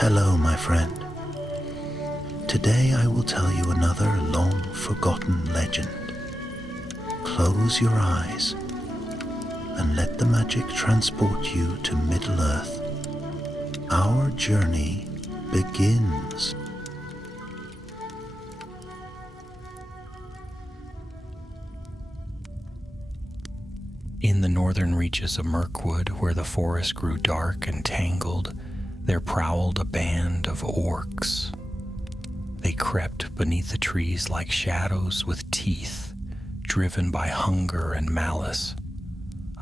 Hello, my friend. Today I will tell you another long-forgotten legend. Close your eyes and let the magic transport you to Middle-earth. Our journey begins. In the northern reaches of Mirkwood, where the forest grew dark and tangled, there prowled a band of orcs. They crept beneath the trees like shadows with teeth, driven by hunger and malice.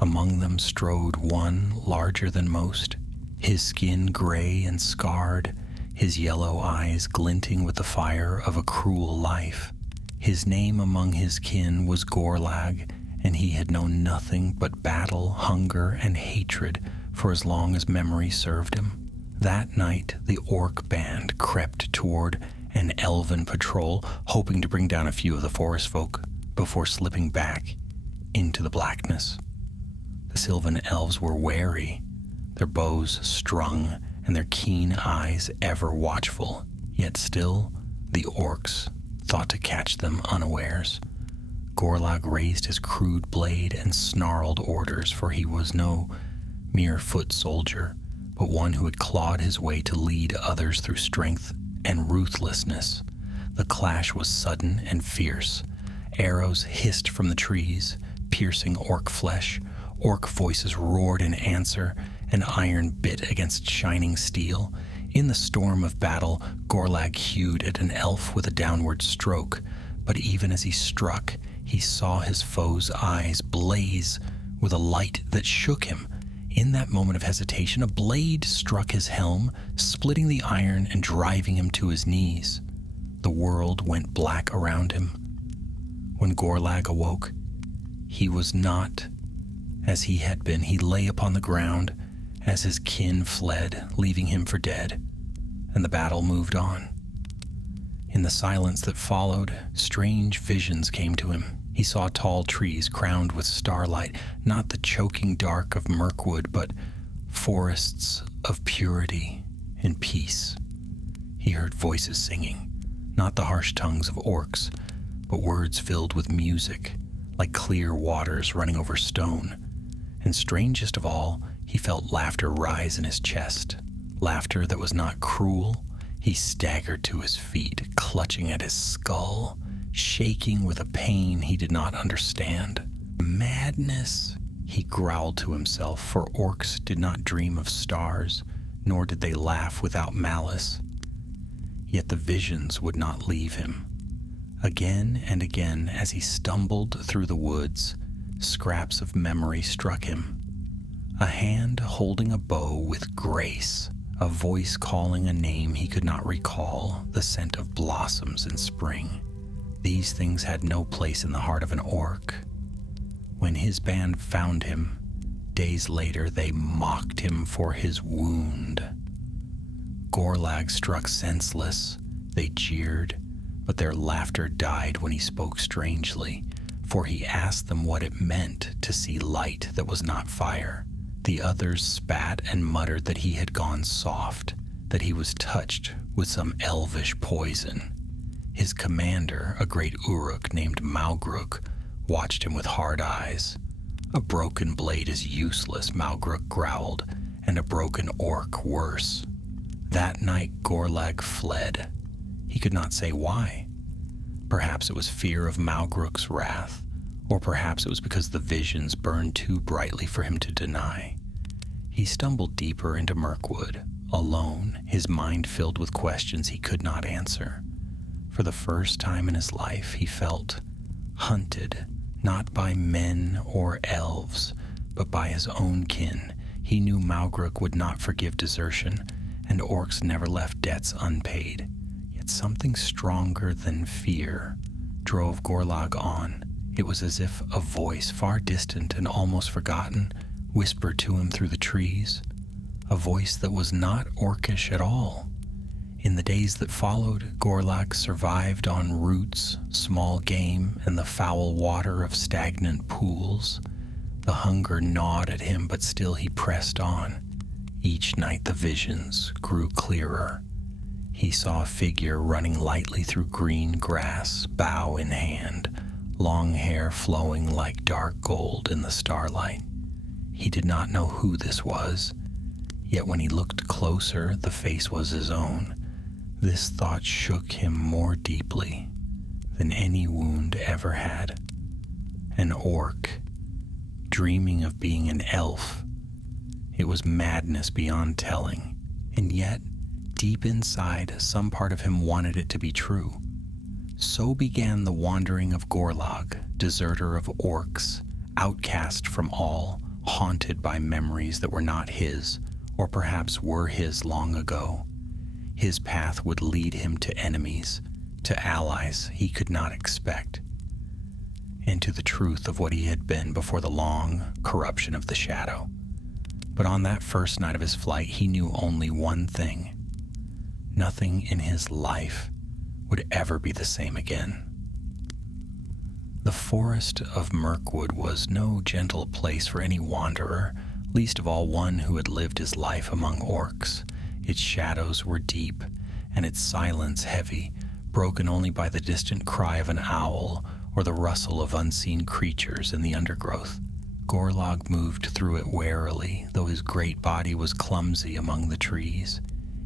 Among them strode one larger than most, his skin gray and scarred, his yellow eyes glinting with the fire of a cruel life. His name among his kin was Gorlag, and he had known nothing but battle, hunger, and hatred for as long as memory served him. That night, the orc band crept toward an elven patrol, hoping to bring down a few of the forest folk before slipping back into the blackness. The Sylvan elves were wary, their bows strung and their keen eyes ever watchful, yet still the orcs thought to catch them unawares. Gorlag raised his crude blade and snarled orders, for he was no mere foot soldier, but one who had clawed his way to lead others through strength and ruthlessness. The clash was sudden and fierce. Arrows hissed from the trees, piercing orc flesh. Orc voices roared in answer, and iron bit against shining steel. In the storm of battle, Gorlag hewed at an elf with a downward stroke, but even as he struck, he saw his foe's eyes blaze with a light that shook him. In that moment of hesitation, a blade struck his helm, splitting the iron and driving him to his knees. The world went black around him. When Gorlag awoke, he was not as he had been. He lay upon the ground as his kin fled, leaving him for dead, and the battle moved on. In the silence that followed, strange visions came to him. He saw tall trees crowned with starlight, not the choking dark of Mirkwood, but forests of purity and peace. He heard voices singing, not the harsh tongues of orcs, but words filled with music, like clear waters running over stone. And strangest of all, he felt laughter rise in his chest, laughter that was not cruel. He staggered to his feet, clutching at his skull, shaking with a pain he did not understand. Madness, he growled to himself, for orcs did not dream of stars, nor did they laugh without malice. Yet the visions would not leave him. Again and again, as he stumbled through the woods, scraps of memory struck him. A hand holding a bow with grace, a voice calling a name he could not recall, the scent of blossoms in spring. These things had no place in the heart of an orc. When his band found him, days later they mocked him for his wound. Gorlag struck senseless. They jeered, but their laughter died when he spoke strangely, for he asked them what it meant to see light that was not fire. The others spat and muttered that he had gone soft, that he was touched with some elvish poison. His commander, a great Uruk named Maugruk, watched him with hard eyes. "A broken blade is useless," Maugruk growled, "and a broken orc worse." That night Gorlag fled. He could not say why. Perhaps it was fear of Maugruk's wrath, or perhaps it was because the visions burned too brightly for him to deny. He stumbled deeper into Mirkwood, alone, his mind filled with questions he could not answer. For the first time in his life, he felt hunted, not by men or elves, but by his own kin. He knew Maugruk would not forgive desertion, and orcs never left debts unpaid. Yet something stronger than fear drove Gorlag on. It was as if a voice, far distant and almost forgotten, whispered to him through the trees, a voice that was not orcish at all. In the days that followed, Gorlag survived on roots, small game, and the foul water of stagnant pools. The hunger gnawed at him, but still he pressed on. Each night the visions grew clearer. He saw a figure running lightly through green grass, bow in hand, long hair flowing like dark gold in the starlight. He did not know who this was, yet when he looked closer, the face was his own. This thought shook him more deeply than any wound ever had. An orc, dreaming of being an elf. It was madness beyond telling, and yet, deep inside, some part of him wanted it to be true. So began the wandering of Gorlag, deserter of orcs, outcast from all, haunted by memories that were not his, or perhaps were his long ago. His path would lead him to enemies, to allies he could not expect, and to the truth of what he had been before the long corruption of the shadow. But on that first night of his flight, he knew only one thing. Nothing in his life would ever be the same again. The forest of Mirkwood was no gentle place for any wanderer, least of all one who had lived his life among orcs. Its shadows were deep, and its silence heavy, broken only by the distant cry of an owl or the rustle of unseen creatures in the undergrowth. Gorlag moved through it warily, though his great body was clumsy among the trees.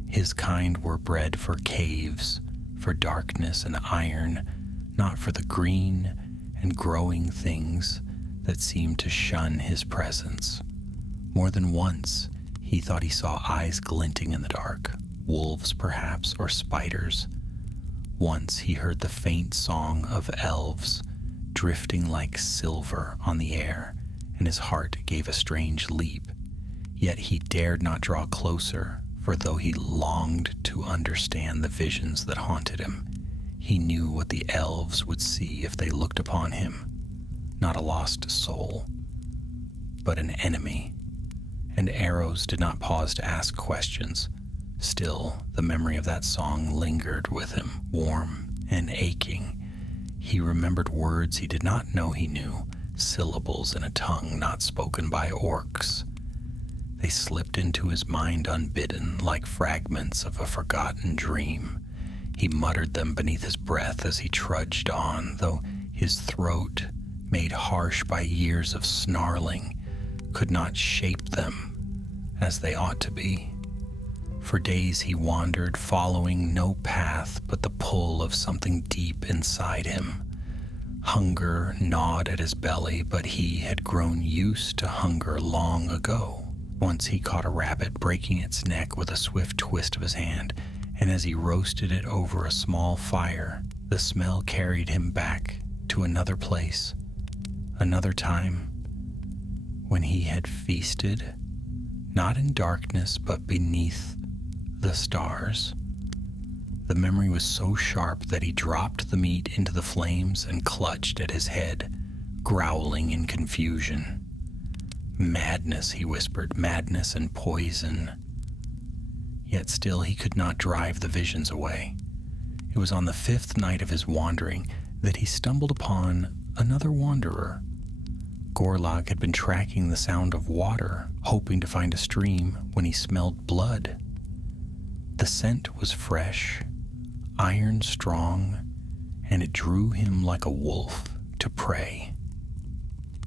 His kind were bred for caves, for darkness and iron, not for the green and growing things that seemed to shun his presence. More than once, he thought he saw eyes glinting in the dark, wolves perhaps, or spiders. Once he heard the faint song of elves, drifting like silver on the air, and his heart gave a strange leap. Yet he dared not draw closer, for though he longed to understand the visions that haunted him, he knew what the elves would see if they looked upon him. Not a lost soul, but an enemy. And arrows did not pause to ask questions. Still, the memory of that song lingered with him, warm and aching. He remembered words he did not know he knew, syllables in a tongue not spoken by orcs. They slipped into his mind unbidden, like fragments of a forgotten dream. He muttered them beneath his breath as he trudged on, though his throat, made harsh by years of snarling, could not shape them as they ought to be. For days he wandered, following no path but the pull of something deep inside him. Hunger gnawed at his belly, but he had grown used to hunger long ago. Once he caught a rabbit, breaking its neck with a swift twist of his hand, and as he roasted it over a small fire, the smell carried him back to another place, another time, when he had feasted, not in darkness but beneath the stars. The memory was so sharp that he dropped the meat into the flames and clutched at his head, growling in confusion. Madness, he whispered, madness and poison. Yet still he could not drive the visions away. It was on the 5th night of his wandering that he stumbled upon another wanderer. Gorlag had been tracking the sound of water, hoping to find a stream, when he smelled blood. The scent was fresh, iron strong, and it drew him like a wolf to prey.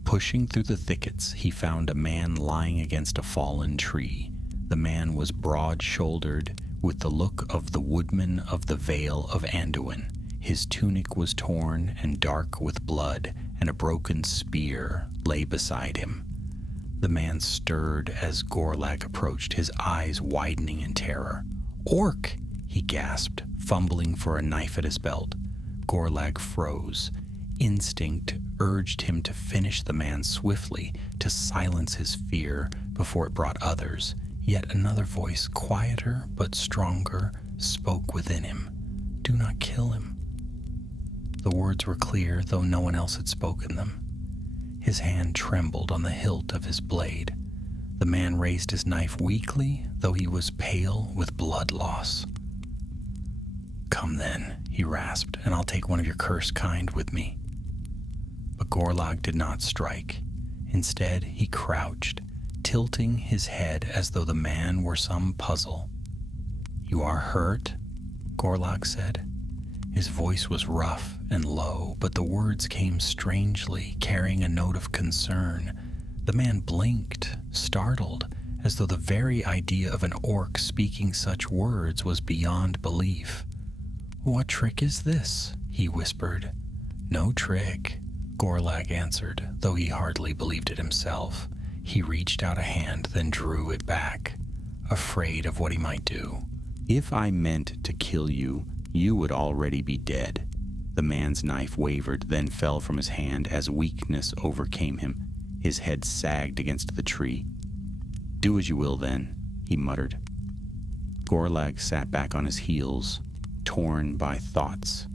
Pushing through the thickets, he found a man lying against a fallen tree. The man was broad-shouldered, with the look of the woodman of the Vale of Anduin. His tunic was torn and dark with blood, and a broken spear lay beside him. The man stirred as Gorlag approached, his eyes widening in terror. "Orc!" he gasped, fumbling for a knife at his belt. Gorlag froze. Instinct urged him to finish the man swiftly, to silence his fear before it brought others. Yet another voice, quieter but stronger, spoke within him. "Do not kill him." The words were clear, though no one else had spoken them. His hand trembled on the hilt of his blade. The man raised his knife weakly, though he was pale with blood loss. "Come then," he rasped, "and I'll take one of your cursed kind with me." But Gorlag did not strike. Instead, he crouched, tilting his head as though the man were some puzzle. "You are hurt?" Gorlag said. His voice was rough and low, but the words came strangely, carrying a note of concern. The man blinked, startled, as though the very idea of an orc speaking such words was beyond belief. "What trick is this?" he whispered. "No trick," Gorlag answered, though he hardly believed it himself. He reached out a hand, then drew it back, afraid of what he might do. "If I meant to kill you, you would already be dead." The man's knife wavered, then fell from his hand as weakness overcame him. His head sagged against the tree. "Do as you will, then," he muttered. Gorlag sat back on his heels, torn by thoughts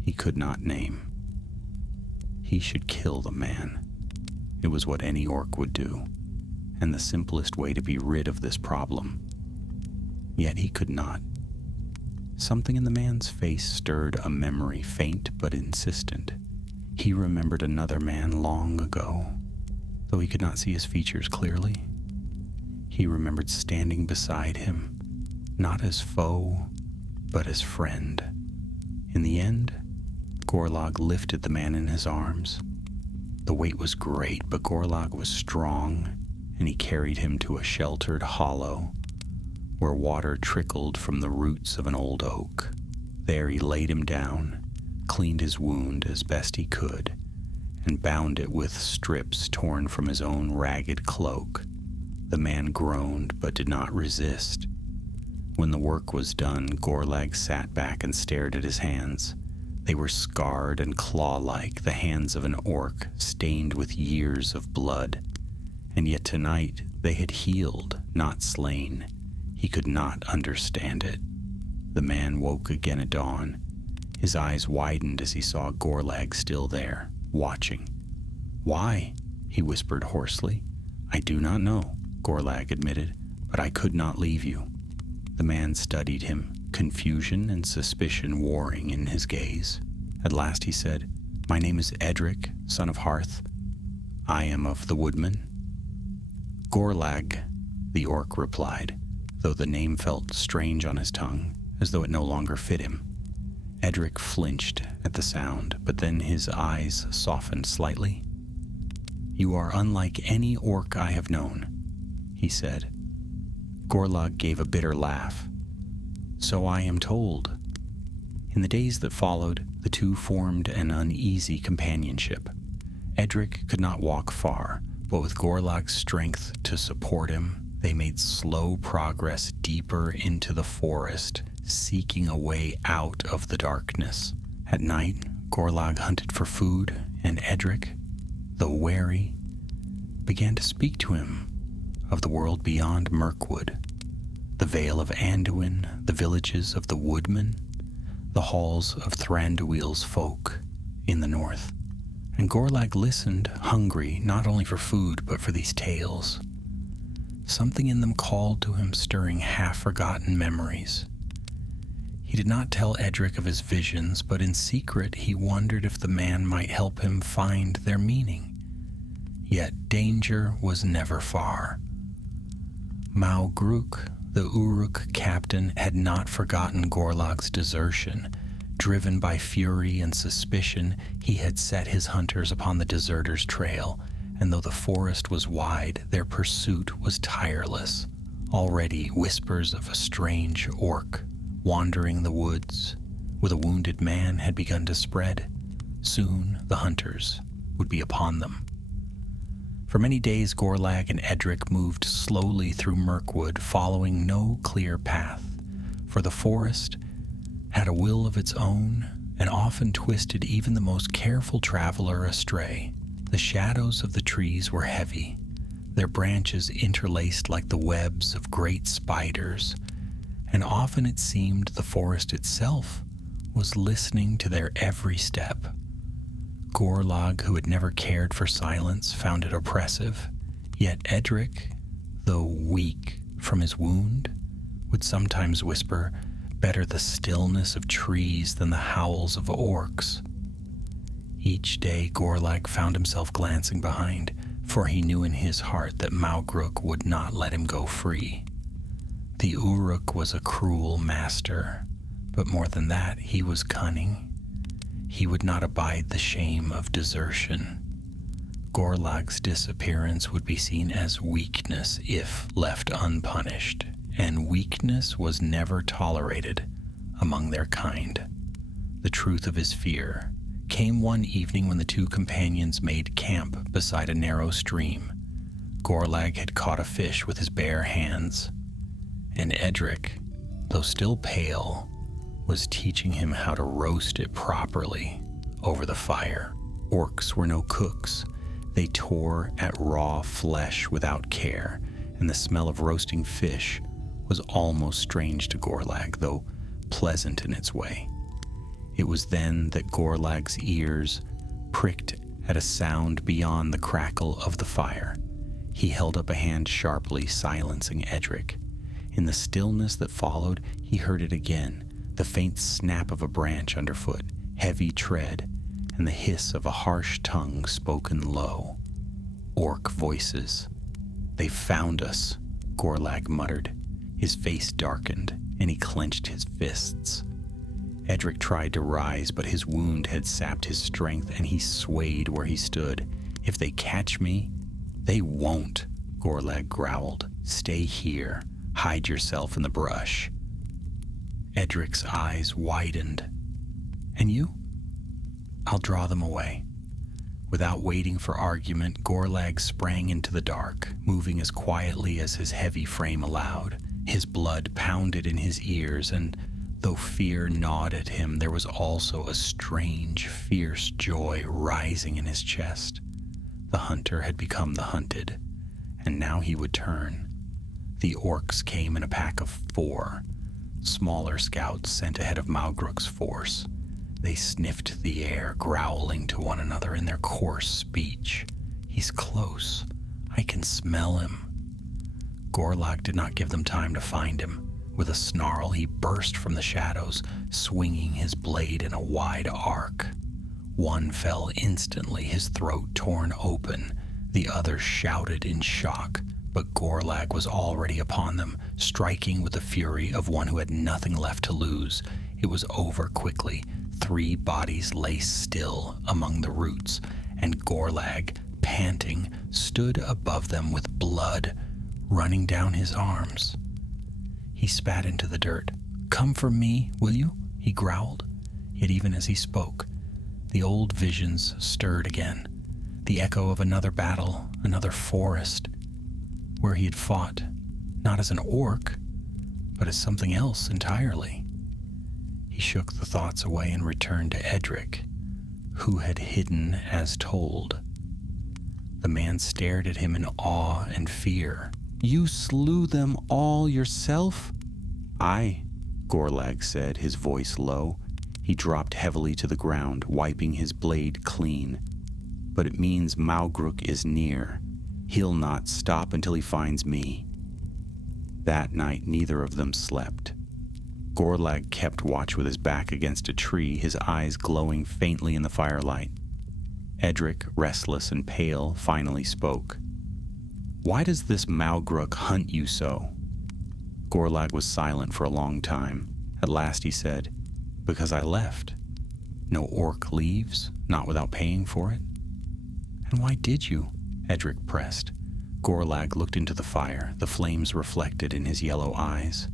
he could not name. He should kill the man. It was what any orc would do, and the simplest way to be rid of this problem. Yet he could not. Something in the man's face stirred a memory, faint but insistent. He remembered another man long ago, though he could not see his features clearly. He remembered standing beside him, not as foe, but as friend. In the end, Gorlag lifted the man in his arms. The weight was great, but Gorlag was strong, and he carried him to a sheltered hollow where water trickled from the roots of an old oak. There he laid him down, cleaned his wound as best he could, and bound it with strips torn from his own ragged cloak. The man groaned but did not resist. When the work was done, Gorlag sat back and stared at his hands. They were scarred and claw-like, the hands of an orc, stained with years of blood. And yet tonight they had healed, not slain. He could not understand it. The man woke again at dawn. His eyes widened as he saw Gorlag still there, watching. "Why?" he whispered hoarsely. "I do not know," Gorlag admitted, "but I could not leave you." The man studied him, confusion and suspicion warring in his gaze. At last he said, "My name is Edric, son of Hearth. I am of the Woodmen." "Gorlag," the orc replied, though the name felt strange on his tongue, as though it no longer fit him. Edric flinched at the sound, but then his eyes softened slightly. "You are unlike any orc I have known," he said. Gorlag gave a bitter laugh. "So I am told." In the days that followed, the two formed an uneasy companionship. Edric could not walk far, but with Gorlag's strength to support him, they made slow progress deeper into the forest, seeking a way out of the darkness. At night, Gorlag hunted for food, and Edric, though wary, began to speak to him of the world beyond Mirkwood, the Vale of Anduin, the villages of the Woodmen, the halls of Thranduil's folk in the north. And Gorlag listened, hungry not only for food but for these tales. Something in them called to him, stirring half-forgotten memories. He did not tell Edric of his visions, but in secret he wondered if the man might help him find their meaning. Yet danger was never far. Malgruk, the Uruk captain, had not forgotten Gorlag's desertion. Driven by fury and suspicion, he had set his hunters upon the deserters' trail, and though the forest was wide, their pursuit was tireless. Already whispers of a strange orc wandering the woods with a wounded man had begun to spread. Soon the hunters would be upon them. For many days Gorlag and Edric moved slowly through Mirkwood, following no clear path, for the forest had a will of its own and often twisted even the most careful traveler astray. The shadows of the trees were heavy, their branches interlaced like the webs of great spiders, and often it seemed the forest itself was listening to their every step. Gorlag, who had never cared for silence, found it oppressive, yet Edric, though weak from his wound, would sometimes whisper, "Better the stillness of trees than the howls of orcs." Each day Gorlag found himself glancing behind, for he knew in his heart that Maugruk would not let him go free. The Uruk was a cruel master, but more than that, he was cunning. He would not abide the shame of desertion. Gorlag's disappearance would be seen as weakness if left unpunished, and weakness was never tolerated among their kind. The truth of his fear came one evening when the two companions made camp beside a narrow stream. Gorlag had caught a fish with his bare hands, and Edric, though still pale, was teaching him how to roast it properly over the fire. Orcs were no cooks. They tore at raw flesh without care, and the smell of roasting fish was almost strange to Gorlag, though pleasant in its way. It was then that Gorlag's ears pricked at a sound beyond the crackle of the fire. He held up a hand sharply, silencing Edric. In the stillness that followed, he heard it again, the faint snap of a branch underfoot, heavy tread, and the hiss of a harsh tongue spoken low. Orc voices. "They found us," Gorlag muttered. His face darkened, and he clenched his fists. Edric tried to rise, but his wound had sapped his strength, and he swayed where he stood. "If they catch me, they won't," Gorlag growled. "Stay here. Hide yourself in the brush." Edric's eyes widened. "And you?" "I'll draw them away." Without waiting for argument, Gorlag sprang into the dark, moving as quietly as his heavy frame allowed. His blood pounded in his ears, and though fear gnawed at him, there was also a strange, fierce joy rising in his chest. The hunter had become the hunted, and now he would turn. The orcs came in a pack of 4, smaller scouts sent ahead of Maugruk's force. They sniffed the air, growling to one another in their coarse speech. "He's close. I can smell him." Gorlag did not give them time to find him. With a snarl, he burst from the shadows, swinging his blade in a wide arc. One fell instantly, his throat torn open. The other shouted in shock, but Gorlag was already upon them, striking with the fury of one who had nothing left to lose. It was over quickly. 3 bodies lay still among the roots, and Gorlag, panting, stood above them with blood running down his arms. He spat into the dirt. "Come for me, will you?" he growled. Yet even as he spoke, the old visions stirred again. The echo of another battle, another forest, where he had fought, not as an orc, but as something else entirely. He shook the thoughts away and returned to Edric, who had hidden as told. The man stared at him in awe and fear. "You slew them all yourself?" "Aye," Gorlag said, his voice low. He dropped heavily to the ground, wiping his blade clean. "But it means Maugruk is near. He'll not stop until he finds me." That night, neither of them slept. Gorlag kept watch with his back against a tree, his eyes glowing faintly in the firelight. Edric, restless and pale, finally spoke. "Why does this Maugruk hunt you so?" Gorlag was silent for a long time. At last he said, "Because I left. No orc leaves, not without paying for it." "And why did you?" Edric pressed. Gorlag looked into the fire, the flames reflected in his yellow eyes.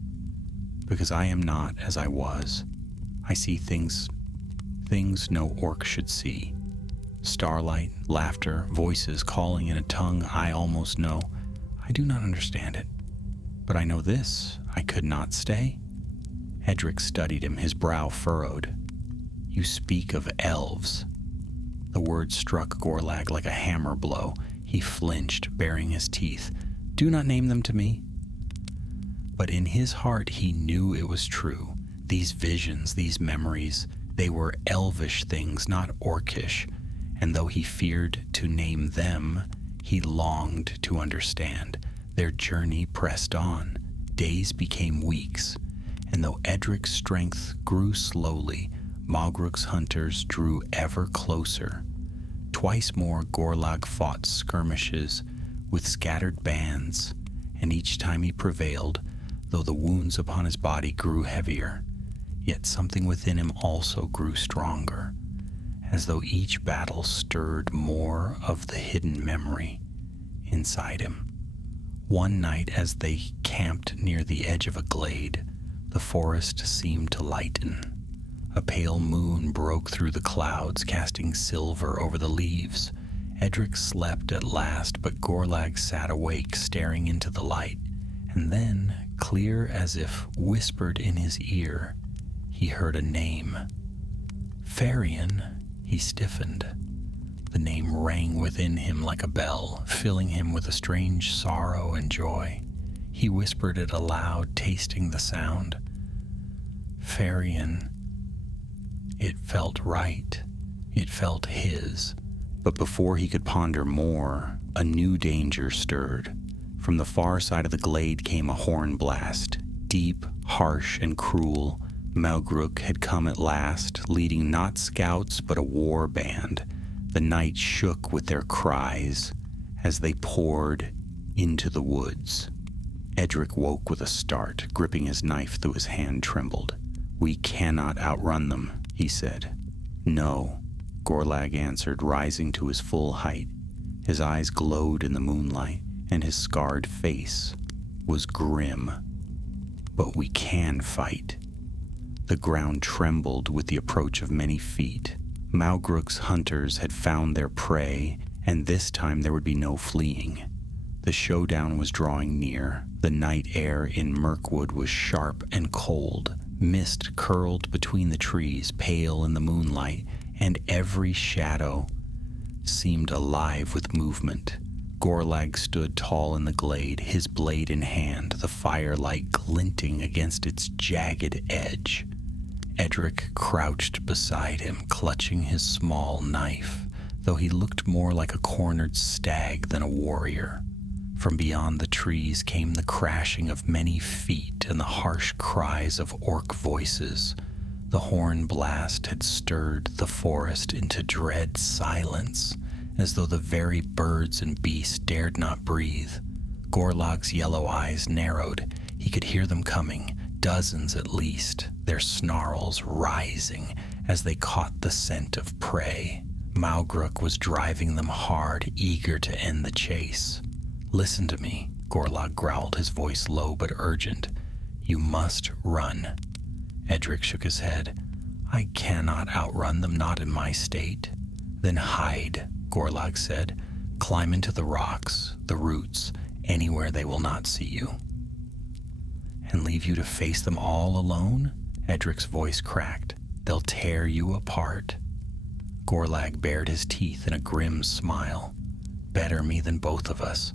"Because I am not as I was. I see things no orc should see. Starlight, laughter, voices calling in a tongue I almost know. I do not understand it. But I know this, I could not stay." Edric studied him, his brow furrowed. "You speak of elves." The word struck Gorlag like a hammer blow. He flinched, baring his teeth. "Do not name them to me." But in his heart he knew it was true. These visions, these memories, they were elvish things, not orcish. And though he feared to name them, he longed to understand. Their journey pressed on. Days became weeks. And though Edric's strength grew slowly, Maugruk's hunters drew ever closer. Twice more Gorlag fought skirmishes with scattered bands, and each time he prevailed, though the wounds upon his body grew heavier, yet something within him also grew stronger, as though each battle stirred more of the hidden memory inside him. One night, as they camped near the edge of a glade, the forest seemed to lighten. A pale moon broke through the clouds, casting silver over the leaves. Edric slept at last, but Gorlag sat awake, staring into the light, and then, clear as if whispered in his ear, he heard a name. Farion. He stiffened. The name rang within him like a bell, filling him with a strange sorrow and joy. He whispered it aloud, tasting the sound. Farion. It felt right. It felt his. But before he could ponder more, a new danger stirred. From the far side of the glade came a horn blast, deep, harsh, and cruel. Malgruk had come at last, leading not scouts but a war band. The night shook with their cries as they poured into the woods. Edric woke with a start, gripping his knife though his hand trembled. "We cannot outrun them," he said. "No," Gorlag answered, rising to his full height. His eyes glowed in the moonlight, and his scarred face was grim. "But we can fight." The ground trembled with the approach of many feet. Malgruk's hunters had found their prey, and this time there would be no fleeing. The showdown was drawing near. The night air in Mirkwood was sharp and cold. Mist curled between the trees, pale in the moonlight, and every shadow seemed alive with movement. Gorlag stood tall in the glade, his blade in hand, the firelight glinting against its jagged edge. Edric crouched beside him, clutching his small knife, though he looked more like a cornered stag than a warrior. From beyond the trees came the crashing of many feet and the harsh cries of orc voices. The horn blast had stirred the forest into dread silence, as though the very birds and beasts dared not breathe. Gorlag's yellow eyes narrowed. He could hear them coming, dozens at least, their snarls rising as they caught the scent of prey. Malgruk was driving them hard, eager to end the chase. "Listen to me," Gorlag growled, his voice low but urgent. "You must run." Edric shook his head. "I cannot outrun them, not in my state." "Then hide," Gorlag said. "Climb into the rocks, the roots, anywhere they will not see you." "And leave you to face them all alone?" Edric's voice cracked. "They'll tear you apart." Gorlag bared his teeth in a grim smile. "Better me than both of us.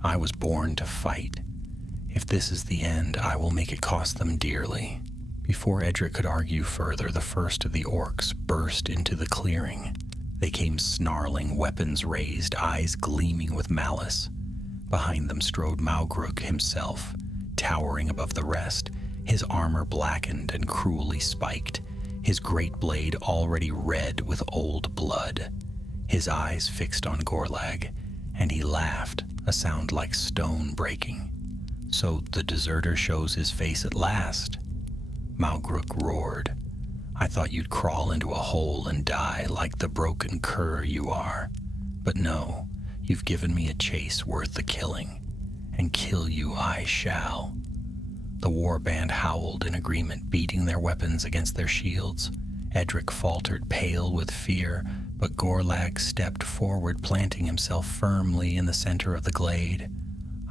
I was born to fight. If this is the end, I will make it cost them dearly." Before Edric could argue further, the first of the orcs burst into the clearing. They came snarling, weapons raised, eyes gleaming with malice. Behind them strode Malgruk himself, towering above the rest, his armor blackened and cruelly spiked, his great blade already red with old blood. His eyes fixed on Gorlag, and he laughed, a sound like stone breaking. "So the deserter shows his face at last?" Malgruk roared. "I thought you'd crawl into a hole and die like the broken cur you are. But no, you've given me a chase worth the killing, and kill you I shall." The warband howled in agreement, beating their weapons against their shields. Edric faltered, pale with fear, but Gorlag stepped forward, planting himself firmly in the center of the glade.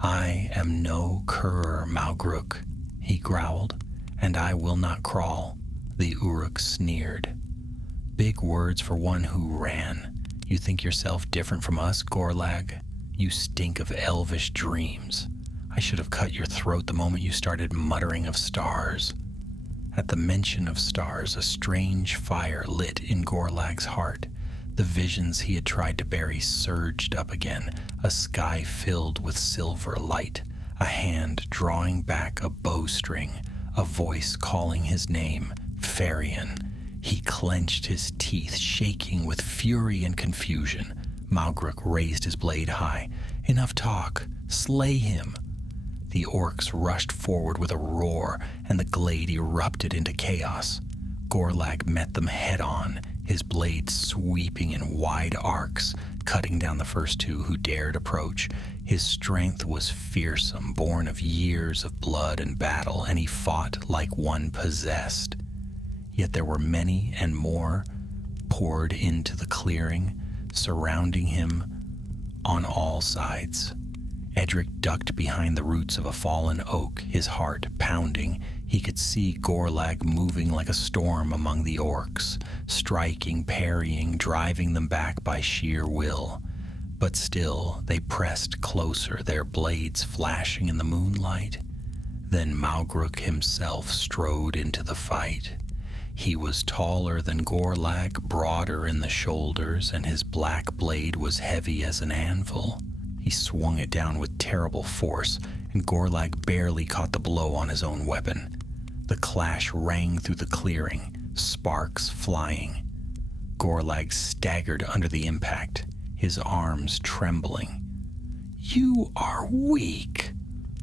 "I am no cur, Malgruk," he growled, "and I will not crawl." The Uruk sneered. "Big words for one who ran. You think yourself different from us, Gorlag? You stink of elvish dreams. I should have cut your throat the moment you started muttering of stars." At the mention of stars, a strange fire lit in Gorlag's heart. The visions he had tried to bury surged up again, a sky filled with silver light, a hand drawing back a bowstring, a voice calling his name, Farion. He clenched his teeth, shaking with fury and confusion. Malgruk raised his blade high. "Enough talk. Slay him." The orcs rushed forward with a roar, and the glade erupted into chaos. Gorlag met them head-on, his blade sweeping in wide arcs, cutting down the first two who dared approach. His strength was fearsome, born of years of blood and battle, and he fought like one possessed. Yet there were many and more poured into the clearing, surrounding him on all sides. Edric ducked behind the roots of a fallen oak, his heart pounding. He could see Gorlag moving like a storm among the orcs, striking, parrying, driving them back by sheer will. But still, they pressed closer, their blades flashing in the moonlight. Then Malgruk himself strode into the fight. He was taller than Gorlag, broader in the shoulders, and his black blade was heavy as an anvil. He swung it down with terrible force, and Gorlag barely caught the blow on his own weapon. The clash rang through the clearing, sparks flying. Gorlag staggered under the impact, his arms trembling. "You are weak,"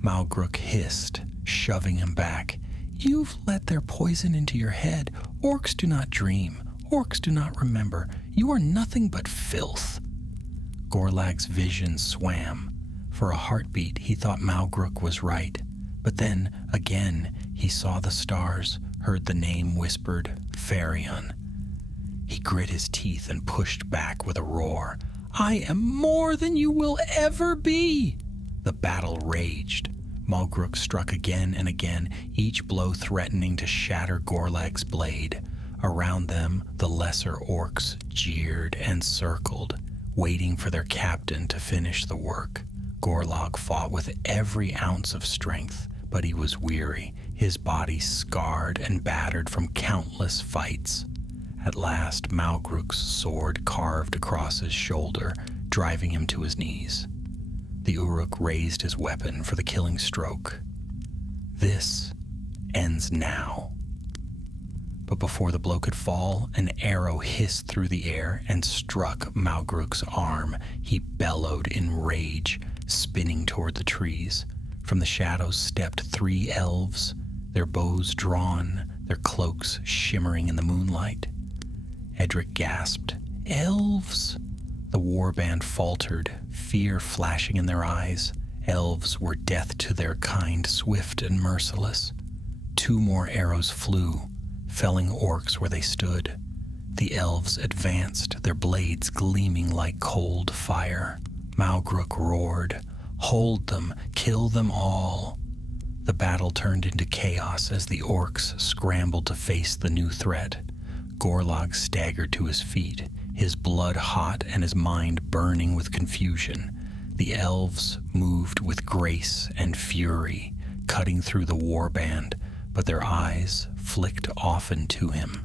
Malgruk hissed, shoving him back. "You've let their poison into your head. Orcs do not dream. Orcs do not remember. You are nothing but filth." Gorlag's vision swam. For a heartbeat, he thought Malgruk was right. But then, again, he saw the stars, heard the name whispered, Farion. He grit his teeth and pushed back with a roar. "I am more than you will ever be!" The battle raged. Malgruk struck again and again, each blow threatening to shatter Gorlag's blade. Around them, the lesser orcs jeered and circled, waiting for their captain to finish the work. Gorlag fought with every ounce of strength, but he was weary, his body scarred and battered from countless fights. At last, Malgruk's sword carved across his shoulder, driving him to his knees. The Uruk raised his weapon for the killing stroke. "This ends now." But before the blow could fall, an arrow hissed through the air and struck Malgruk's arm. He bellowed in rage, spinning toward the trees. From the shadows stepped 3 elves, their bows drawn, their cloaks shimmering in the moonlight. Edric gasped, "Elves!" The warband faltered, fear flashing in their eyes. Elves were death to their kind, swift and merciless. 2 more arrows flew, felling orcs where they stood. The elves advanced, their blades gleaming like cold fire. Malgruk roared, "Hold them, kill them all!" The battle turned into chaos as the orcs scrambled to face the new threat. Gorlag staggered to his feet, his blood hot and his mind burning with confusion. The elves moved with grace and fury, cutting through the warband, but their eyes flicked often to him.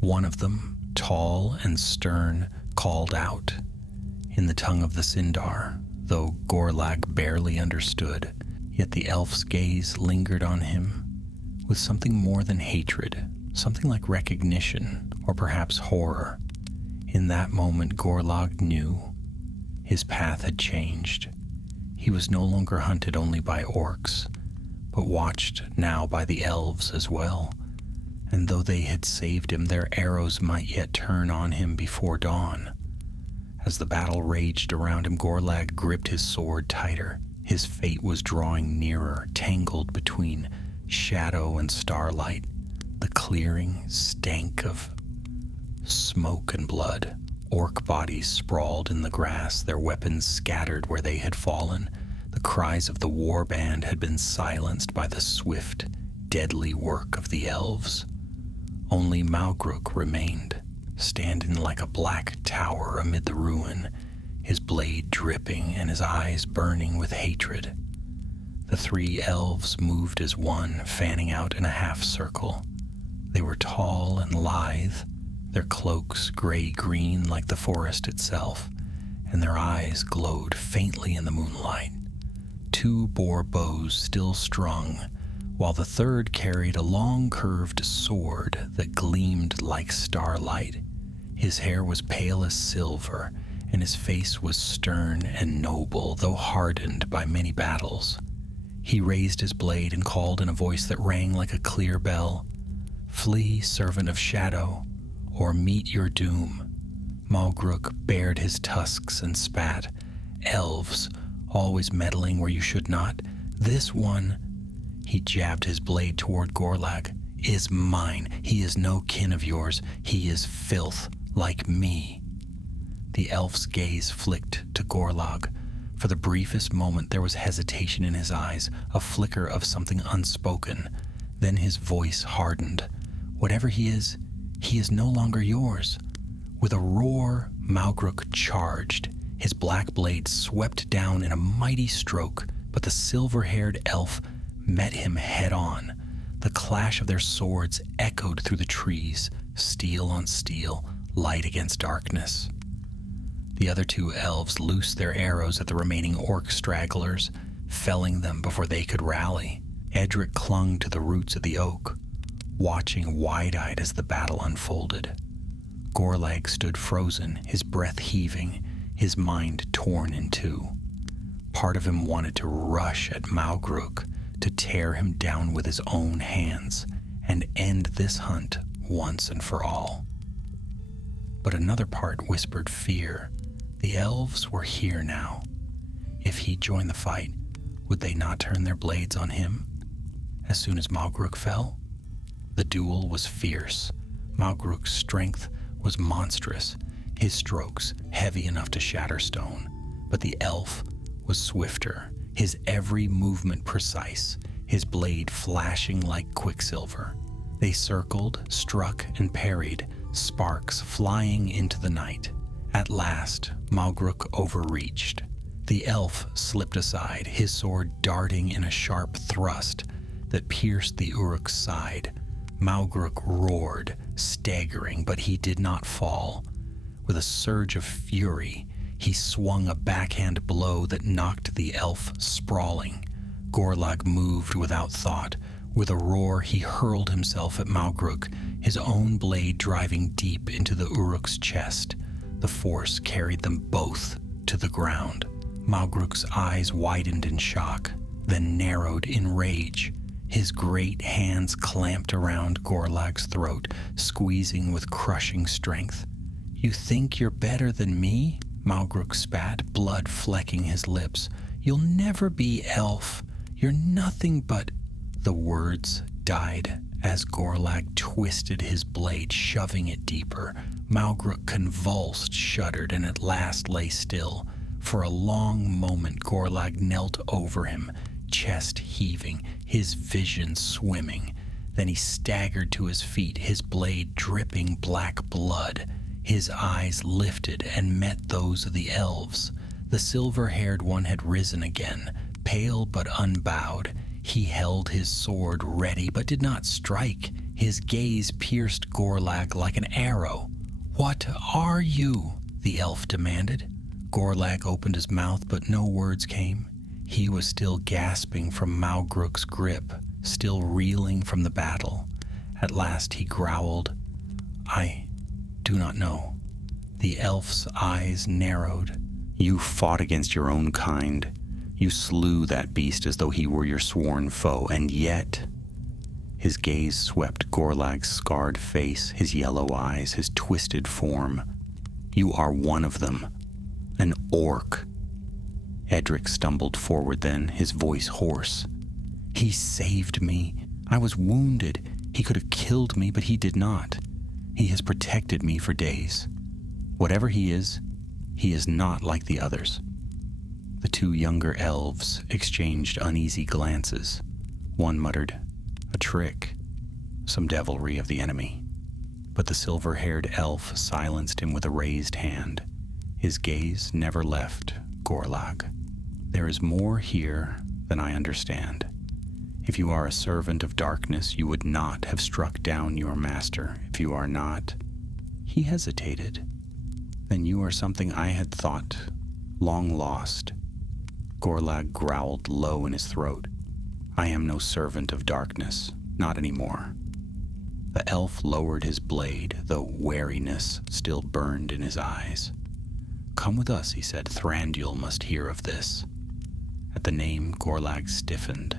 One of them, tall and stern, called out in the tongue of the Sindar, though Gorlag barely understood. Yet the elf's gaze lingered on him with something more than hatred, something like recognition, or perhaps horror. In that moment, Gorlag knew his path had changed. He was no longer hunted only by orcs, but watched now by the elves as well. And though they had saved him, their arrows might yet turn on him before dawn. As the battle raged around him, Gorlag gripped his sword tighter. His fate was drawing nearer, tangled between shadow and starlight. The clearing stank of smoke and blood. Orc bodies sprawled in the grass, their weapons scattered where they had fallen. The cries of the warband had been silenced by the swift, deadly work of the elves. Only Malgruk remained, standing like a black tower amid the ruin, his blade dripping and his eyes burning with hatred. The 3 elves moved as one, fanning out in a half circle. They were tall and lithe, their cloaks gray-green like the forest itself, and their eyes glowed faintly in the moonlight. 2 boar bows still strung, while the third carried a long curved sword that gleamed like starlight. His hair was pale as silver, and his face was stern and noble, though hardened by many battles. He raised his blade and called in a voice that rang like a clear bell, "Flee, servant of shadow, or meet your doom." Malgruk bared his tusks and spat. "Elves, always meddling where you should not. This one," he jabbed his blade toward Gorlag, "is mine. He is no kin of yours. He is filth, like me." The elf's gaze flicked to Gorlag. For the briefest moment there was hesitation in his eyes, a flicker of something unspoken. Then his voice hardened. "Whatever he is no longer yours." With a roar, Malgruk charged. His black blade swept down in a mighty stroke, but the silver-haired elf met him head-on. The clash of their swords echoed through the trees, steel on steel, light against darkness. The other two elves loosed their arrows at the remaining orc stragglers, felling them before they could rally. Edric clung to the roots of the oak, watching wide-eyed as the battle unfolded. Gorlag stood frozen, his breath heaving, his mind torn in two. Part of him wanted to rush at Malgruk, to tear him down with his own hands, and end this hunt once and for all. But another part whispered fear. The elves were here now. If he joined the fight, would they not turn their blades on him as soon as Malgruk fell? The duel was fierce. Malgruk's strength was monstrous, his strokes heavy enough to shatter stone. But the elf was swifter, his every movement precise, his blade flashing like quicksilver. They circled, struck, and parried, sparks flying into the night. At last, Malgruk overreached. The elf slipped aside, his sword darting in a sharp thrust that pierced the Uruk's side. Malgruk roared, staggering, but he did not fall. With a surge of fury, he swung a backhand blow that knocked the elf sprawling. Gorlag moved without thought. With a roar, he hurled himself at Malgruk, his own blade driving deep into the Uruk's chest. The force carried them both to the ground. Malgruk's eyes widened in shock, then narrowed in rage. His great hands clamped around Gorlag's throat, squeezing with crushing strength. "You think you're better than me?" Malgruk spat, blood flecking his lips. "You'll never be elf. You're nothing but—" The words died as Gorlag twisted his blade, shoving it deeper. Malgruk convulsed, shuddered, and at last lay still. For a long moment, Gorlag knelt over him, chest heaving, his vision swimming. Then he staggered to his feet, his blade dripping black blood. His eyes lifted and met those of the elves. The silver-haired one had risen again, pale but unbowed. He held his sword ready, but did not strike. His gaze pierced Gorlag like an arrow. "What are you?" the elf demanded. Gorlag opened his mouth, but no words came. He was still gasping from Malgruk's grip, still reeling from the battle. At last he growled, "I do not know." The elf's eyes narrowed. "You fought against your own kind. You slew that beast as though he were your sworn foe, and yet—" His gaze swept Gorlag's scarred face, his yellow eyes, his twisted form. "You are one of them, an orc." Edric stumbled forward then, his voice hoarse. "He saved me. I was wounded. He could have killed me, but he did not. He has protected me for days. Whatever he is not like the others." The two younger elves exchanged uneasy glances. One muttered, "A trick, some devilry of the enemy." But the silver-haired elf silenced him with a raised hand. His gaze never left Gorlag. "There is more here than I understand. If you are a servant of darkness, you would not have struck down your master. If you are not—" He hesitated. "Then you are something I had thought long lost." Gorlag growled low in his throat. I am no servant of darkness, not anymore. The elf lowered his blade, though wariness still burned in his eyes. Come with us, he said. Thranduil must hear of this. At the name, Gorlag stiffened.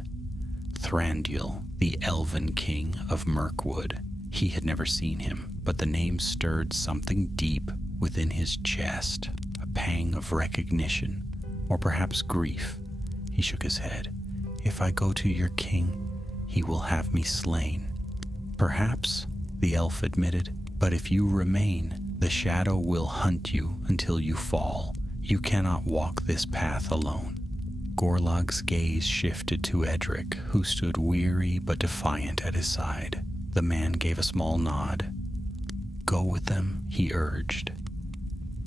Thranduil, the elven king of Mirkwood. He had never seen him, but the name stirred something deep within his chest, a pang of recognition, or perhaps grief. He shook his head. If I go to your king, he will have me slain. Perhaps, the elf admitted, but if you remain, the shadow will hunt you until you fall. You cannot walk this path alone. Gorlag's gaze shifted to Edric, who stood weary but defiant at his side. The man gave a small nod. Go with them, he urged.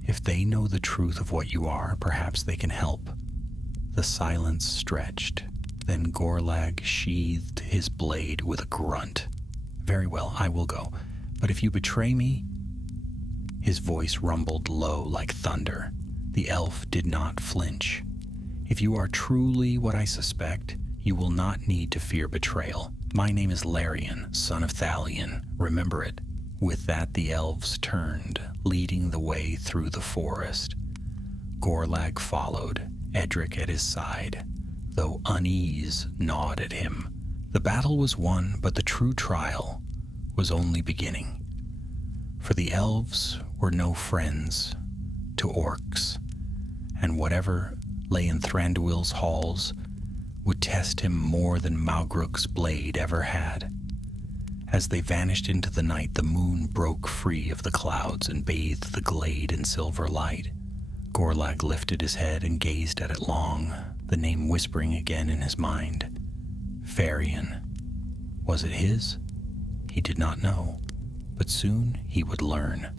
If they know the truth of what you are, perhaps they can help. The silence stretched. Then Gorlag sheathed his blade with a grunt. Very well, I will go. But if you betray me... His voice rumbled low like thunder. The elf did not flinch. If you are truly what I suspect, you will not need to fear betrayal. My name is Larian, son of Thalion. Remember it. With that, the elves turned, leading the way through the forest. Gorlag followed, Edric at his side, though unease gnawed at him. The battle was won, but the true trial was only beginning. For the elves were no friends to orcs, and whatever lay in Thranduil's halls would test him more than Malgruk's blade ever had. As they vanished into the night, the moon broke free of the clouds and bathed the glade in silver light. Gorlag lifted his head and gazed at it long, the name whispering again in his mind. Farion. Was it his? He did not know, but soon he would learn.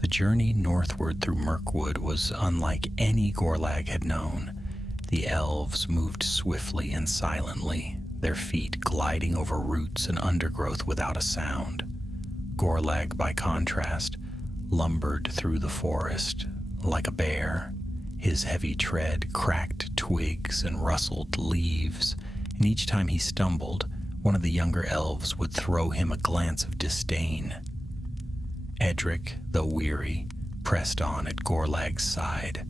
The journey northward through Mirkwood was unlike any Gorlag had known. The elves moved swiftly and silently, their feet gliding over roots and undergrowth without a sound. Gorlag, by contrast, lumbered through the forest like a bear. His heavy tread cracked twigs and rustled leaves, and each time he stumbled, one of the younger elves would throw him a glance of disdain. Edric, though weary, pressed on at Gorlag's side.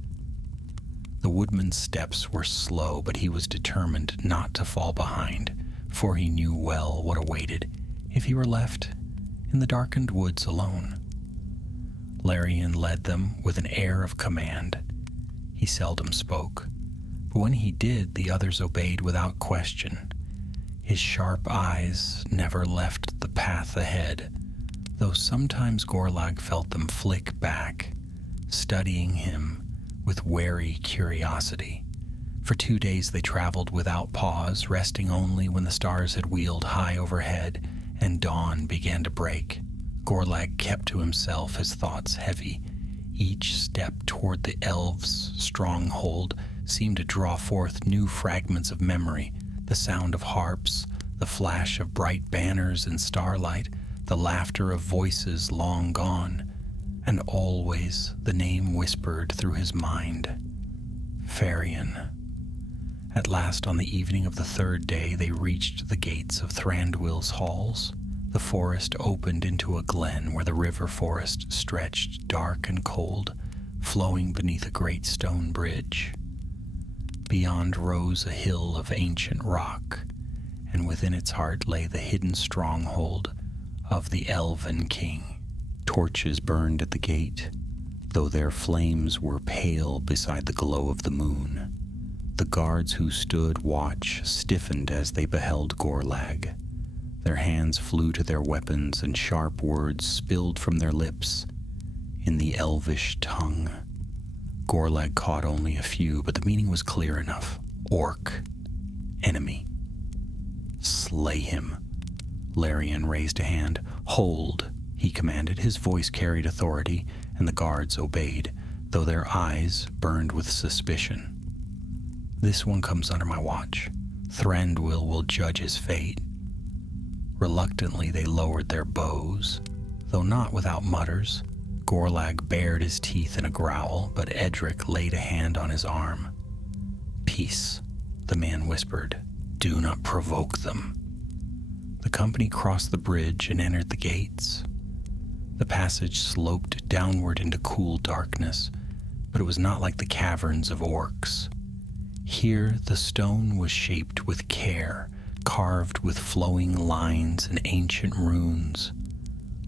The woodman's steps were slow, but he was determined not to fall behind, for he knew well what awaited if he were left in the darkened woods alone. Larian led them with an air of command. He seldom spoke, but when he did, the others obeyed without question. His sharp eyes never left the path ahead, though sometimes Gorlag felt them flick back, studying him with wary curiosity. For 2 days they traveled without pause, resting only when the stars had wheeled high overhead and dawn began to break. Gorlag kept to himself, his thoughts heavy. Each step toward the elves' stronghold seemed to draw forth new fragments of memory, the sound of harps, the flash of bright banners in starlight, the laughter of voices long gone, and always the name whispered through his mind. Farion. At last, on the evening of the 3rd day, they reached the gates of Thranduil's halls. The forest opened into a glen where the river forest stretched dark and cold, flowing beneath a great stone bridge. Beyond rose a hill of ancient rock, and within its heart lay the hidden stronghold of the Elven King. Torches burned at the gate, though their flames were pale beside the glow of the moon. The guards who stood watch stiffened as they beheld Gorlag. Their hands flew to their weapons, and sharp words spilled from their lips in the elvish tongue. Gorlag caught only a few, but the meaning was clear enough. Orc. Enemy. Slay him. Larian raised a hand. Hold, he commanded. His voice carried authority, and the guards obeyed, though their eyes burned with suspicion. This one comes under my watch. Thranduil will judge his fate. Reluctantly, they lowered their bows, though not without mutters. Gorlag bared his teeth in a growl, but Edric laid a hand on his arm. Peace, the man whispered. do not provoke them. The company crossed the bridge and entered the gates. The passage sloped downward into cool darkness, but it was not like the caverns of orcs. Here the stone was shaped with care, carved with flowing lines and ancient runes.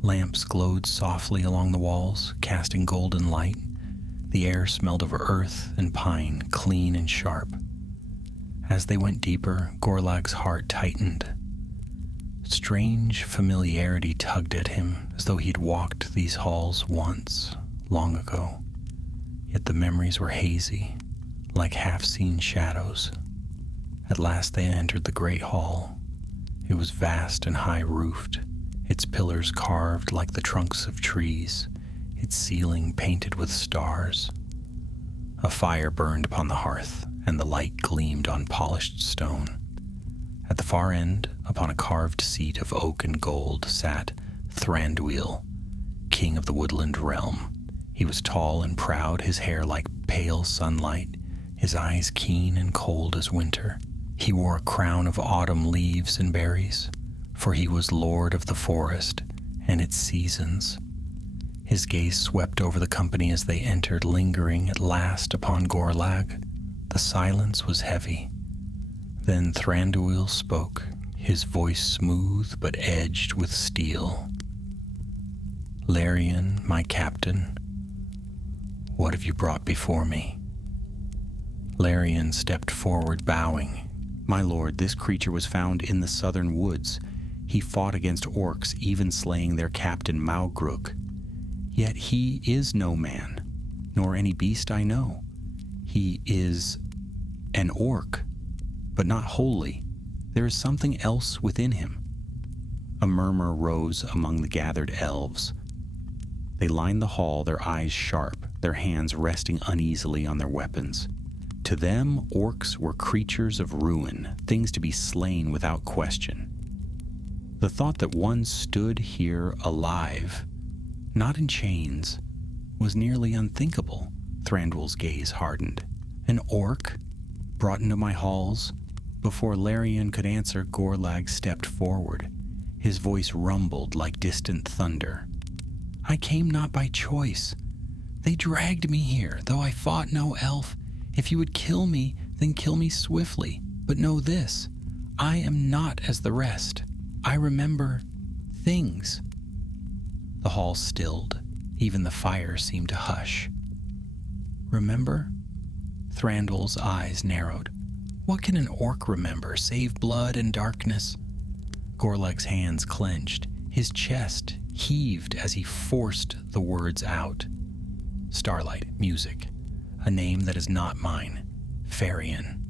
Lamps glowed softly along the walls, casting golden light. The air smelled of earth and pine, clean and sharp. As they went deeper, Gorlag's heart tightened. Strange familiarity tugged at him, as though he'd walked these halls once, long ago. Yet the memories were hazy, like half-seen shadows. At last they entered the great hall. It was vast and high-roofed, its pillars carved like the trunks of trees, its ceiling painted with stars. A fire burned upon the hearth, and the light gleamed on polished stone. At the far end, upon a carved seat of oak and gold, sat Thranduil, king of the woodland realm. He was tall and proud, his hair like pale sunlight, his eyes keen and cold as winter. He wore a crown of autumn leaves and berries, for he was lord of the forest and its seasons. His gaze swept over the company as they entered, lingering at last upon Gorlag. The silence was heavy. Then Thranduil spoke, his voice smooth but edged with steel. "Larian, my captain, what have you brought before me?" Larian stepped forward, bowing. "My lord, this creature was found in the southern woods. He fought against orcs, even slaying their captain Maugruk. Yet he is no man, nor any beast I know. He is an orc, but not wholly. There is something else within him." A murmur rose among the gathered elves. They lined the hall, their eyes sharp, their hands resting uneasily on their weapons. To them, orcs were creatures of ruin, things to be slain without question. The thought that one stood here alive, not in chains, was nearly unthinkable. Thranduil's gaze hardened. An orc brought into my halls? Before Larian could answer, Gorlag stepped forward. His voice rumbled like distant thunder. "I came not by choice. They dragged me here, though I fought no elf. If you would kill me, then kill me swiftly. But know this, I am not as the rest. I remember things." The hall stilled. Even the fire seemed to hush. "Remember?" Thranduil's eyes narrowed. "What can an orc remember, save blood and darkness?" Gorlag's hands clenched. His chest heaved as he forced the words out. "Starlight, music, a name that is not mine, Farian."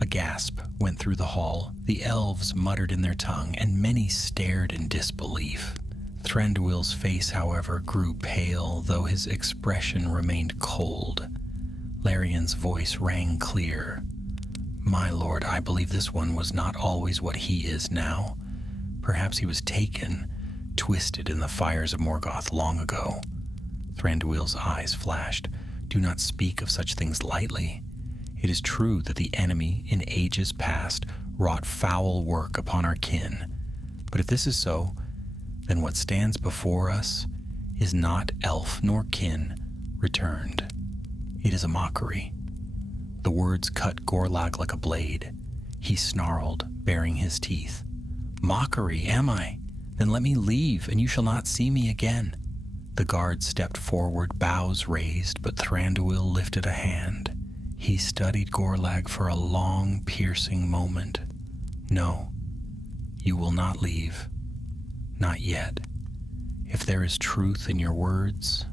A gasp went through the hall. The elves muttered in their tongue, and many stared in disbelief. Thranduil's face, however, grew pale, though his expression remained cold. Larian's voice rang clear. "My lord, I believe this one was not always what he is now. Perhaps he was taken, twisted in the fires of Morgoth long ago." Thranduil's eyes flashed. "Do not speak of such things lightly. It is true that the enemy in ages past wrought foul work upon our kin. But if this is so, then what stands before us is not elf nor kin returned. It is a mockery." The words cut Gorlag like a blade. He snarled, baring his teeth. "Mockery, am I? Then let me leave, and you shall not see me again." The guard stepped forward, bows raised, but Thranduil lifted a hand. He studied Gorlag for a long, piercing moment. "No, you will not leave. Not yet. If there is truth in your words,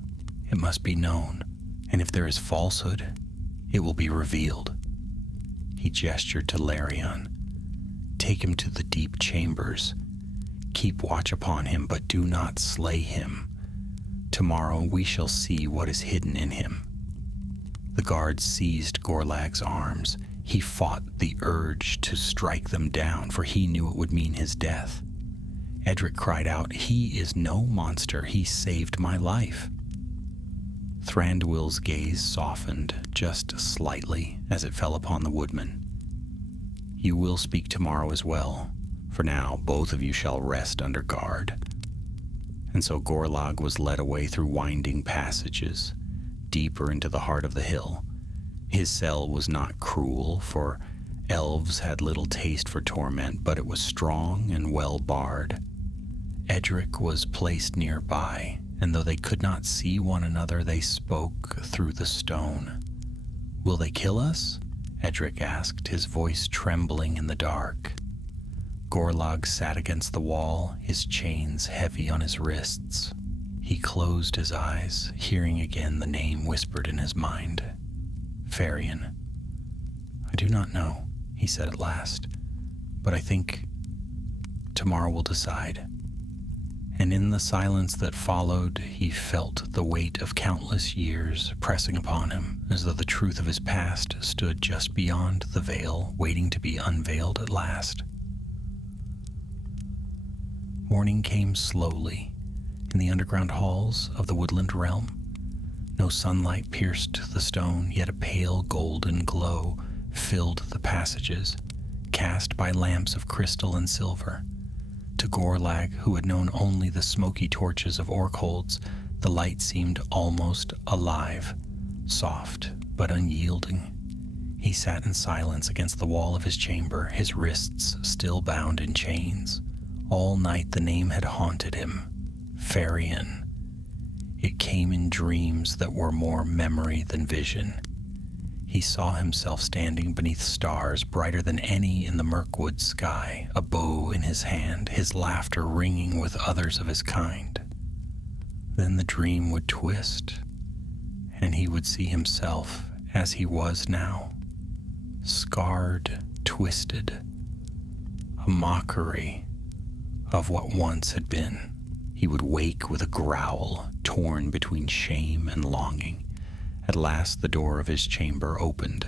it must be known. And if there is falsehood, it will be revealed." He gestured to Larian. "Take him to the deep chambers. Keep watch upon him, but do not slay him. Tomorrow we shall see what is hidden in him." The guard seized Gorlag's arms. He fought the urge to strike them down, for he knew it would mean his death. Edric cried out, "He is no monster. He saved my life." Thranduil's gaze softened just slightly as it fell upon the woodman. You will speak tomorrow as well. For now, both of you shall rest under guard." And so Gorlag was led away through winding passages, deeper into the heart of the hill. His cell was not cruel, for elves had little taste for torment, but it was strong and well barred. Edric was placed nearby, and though they could not see one another, they spoke through the stone. "Will they kill us?" Edric asked, his voice trembling in the dark. Gorlag sat against the wall, his chains heavy on his wrists. He closed his eyes, hearing again the name whispered in his mind. "Farion." "I do not know," he said at last, "but I think tomorrow will decide." And in the silence that followed, he felt the weight of countless years pressing upon him, as though the truth of his past stood just beyond the veil, waiting to be unveiled at last. Morning came slowly in the underground halls of the woodland realm. No sunlight pierced the stone, yet a pale golden glow filled the passages, cast by lamps of crystal and silver. To Gorlag, who had known only the smoky torches of Orkholds, the light seemed almost alive, soft but unyielding. He sat in silence against the wall of his chamber, his wrists still bound in chains. All night the name had haunted him, Farion. It came in dreams that were more memory than vision. He saw himself standing beneath stars brighter than any in the Mirkwood sky, a bow in his hand, his laughter ringing with others of his kind. Then the dream would twist, and he would see himself as he was now, scarred, twisted, a mockery of what once had been. He would wake with a growl, torn between shame and longing. At last the door of his chamber opened.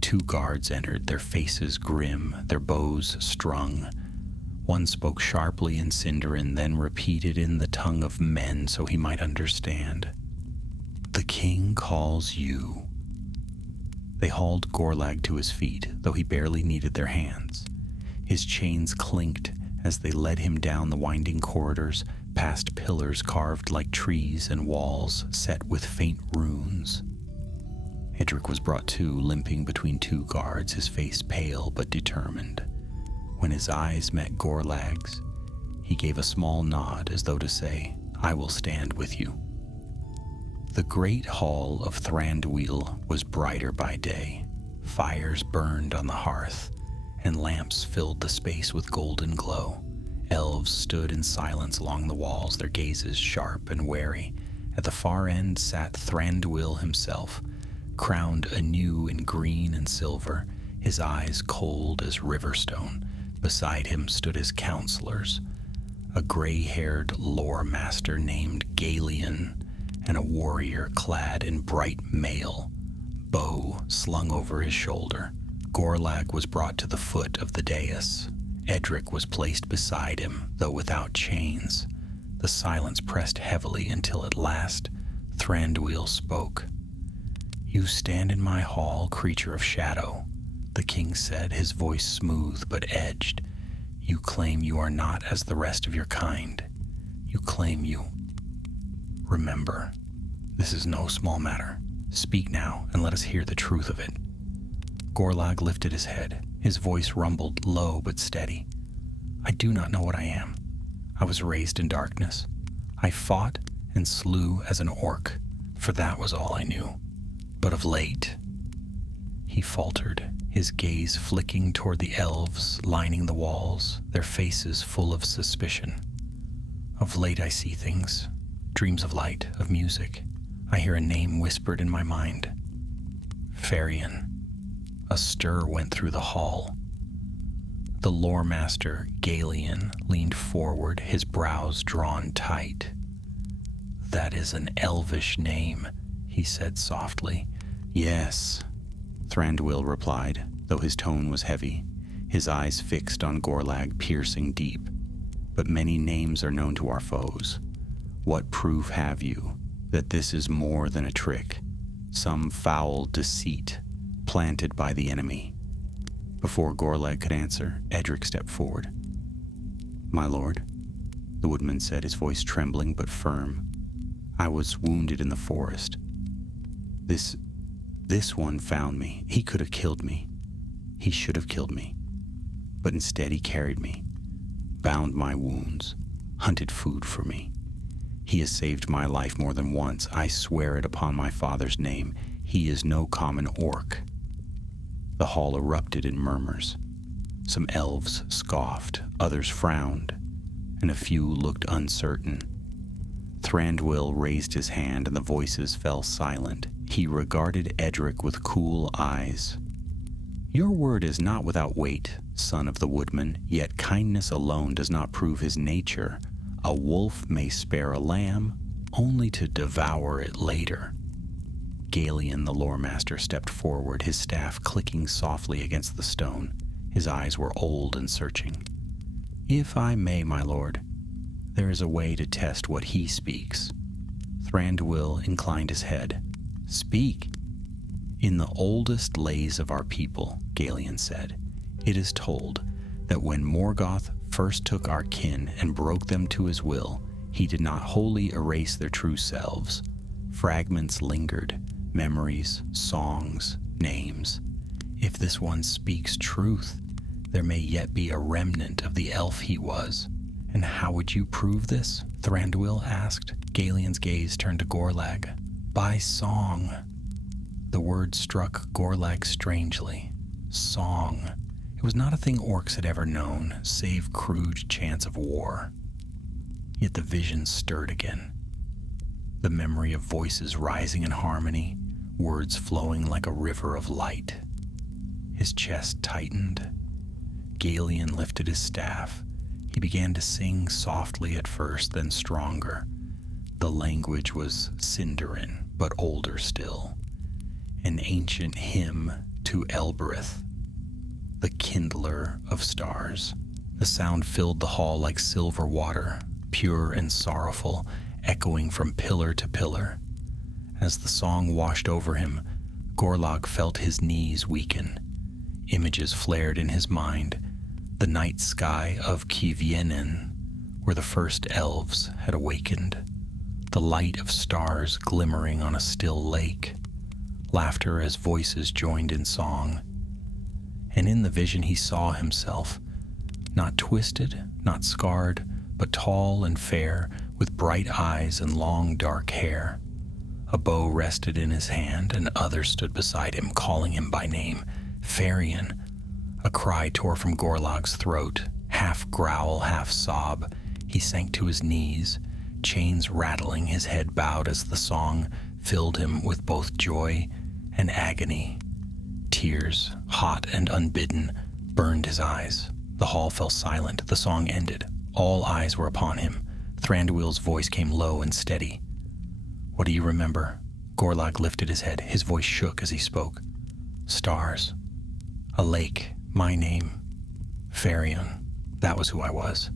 2 guards entered, their faces grim, their bows strung. One spoke sharply in Sindarin, then repeated in the tongue of men so he might understand. "The king calls you." They hauled Gorlag to his feet, though he barely needed their hands. His chains clinked as they led him down the winding corridors, past pillars carved like trees and walls set with faint runes. Edric was brought to, limping between 2 guards, his face pale but determined. When his eyes met Gorlag's, he gave a small nod as though to say, "I will stand with you." The great hall of Thranduil was brighter by day. Fires burned on the hearth, and lamps filled the space with golden glow. Elves stood in silence along the walls, their gazes sharp and wary. At the far end sat Thranduil himself, crowned anew in green and silver, his eyes cold as riverstone. Beside him stood his counselors, a gray-haired lore master named Galion, and a warrior clad in bright mail, bow slung over his shoulder. Gorlag was brought to the foot of the dais. Edric was placed beside him, though without chains. The silence pressed heavily until at last Thranduil spoke. "You stand in my hall, creature of shadow," the king said, his voice smooth but edged. "You claim you are not as the rest of your kind. You claim you. Remember, this is no small matter. Speak now, and let us hear the truth of it." Gorlag lifted his head. His voice rumbled, low but steady. "I do not know what I am. I was raised in darkness. I fought and slew as an orc, for that was all I knew. But of late..." He faltered, his gaze flicking toward the elves lining the walls, their faces full of suspicion. "Of late I see things, dreams of light, of music. I hear a name whispered in my mind. Farion." A stir went through the hall. The lore master, Galion, leaned forward, his brows drawn tight. "That is an elvish name," he said softly. "Yes," Thranduil replied, though his tone was heavy, his eyes fixed on Gorlag, piercing deep. "But many names are known to our foes. What proof have you that this is more than a trick, some foul deceit planted by the enemy?" Before Gorlag could answer, Edric stepped forward. "My lord," the woodman said, his voice trembling but firm, "I was wounded in the forest. This one found me. He could have killed me. He should have killed me. But instead he carried me, bound my wounds, hunted food for me. He has saved my life more than once. I swear it upon my father's name. He is no common orc." The hall erupted in murmurs. Some elves scoffed, others frowned, and a few looked uncertain. Thranduil raised his hand and the voices fell silent. He regarded Edric with cool eyes. "Your word is not without weight, son of the woodman, yet kindness alone does not prove his nature. A wolf may spare a lamb, only to devour it later." Galen, the lore master, stepped forward, his staff clicking softly against the stone. His eyes were old and searching. "If I may, my lord, there is a way to test what he speaks." Thranduil inclined his head. "Speak." "In the oldest lays of our people," Galen said, "it is told that when Morgoth first took our kin and broke them to his will, he did not wholly erase their true selves. Fragments lingered, memories, songs, names. If this one speaks truth, there may yet be a remnant of the elf he was." "And how would you prove this?" Thranduil asked. Galen's gaze turned to Gorlag. "By song." The word struck Gorlag strangely. Song. It was not a thing orcs had ever known, save crude chants of war. Yet the vision stirred again. The memory of voices rising in harmony, words flowing like a river of light. His chest tightened. Galen lifted his staff. He began to sing softly at first, then stronger. The language was Sindarin, but older still. An ancient hymn to Elbereth, the kindler of stars. The sound filled the hall like silver water, pure and sorrowful, echoing from pillar to pillar. As the song washed over him, Gorlag felt his knees weaken. Images flared in his mind. The night sky of Kivienen, where the first elves had awakened. The light of stars glimmering on a still lake. Laughter as voices joined in song. And in the vision he saw himself, not twisted, not scarred, but tall and fair, with bright eyes and long dark hair. A bow rested in his hand, and others stood beside him, calling him by name. "Farion." A cry tore from Gorlag's throat. Half growl, half sob, he sank to his knees, chains rattling, his head bowed as the song filled him with both joy and agony. Tears, hot and unbidden, burned his eyes. The hall fell silent. The song ended. All eyes were upon him. Thranduil's voice came low and steady. "What do you remember?" Gorlag lifted his head. His voice shook as he spoke. "Stars. A lake. My name. Farion. That was who I was.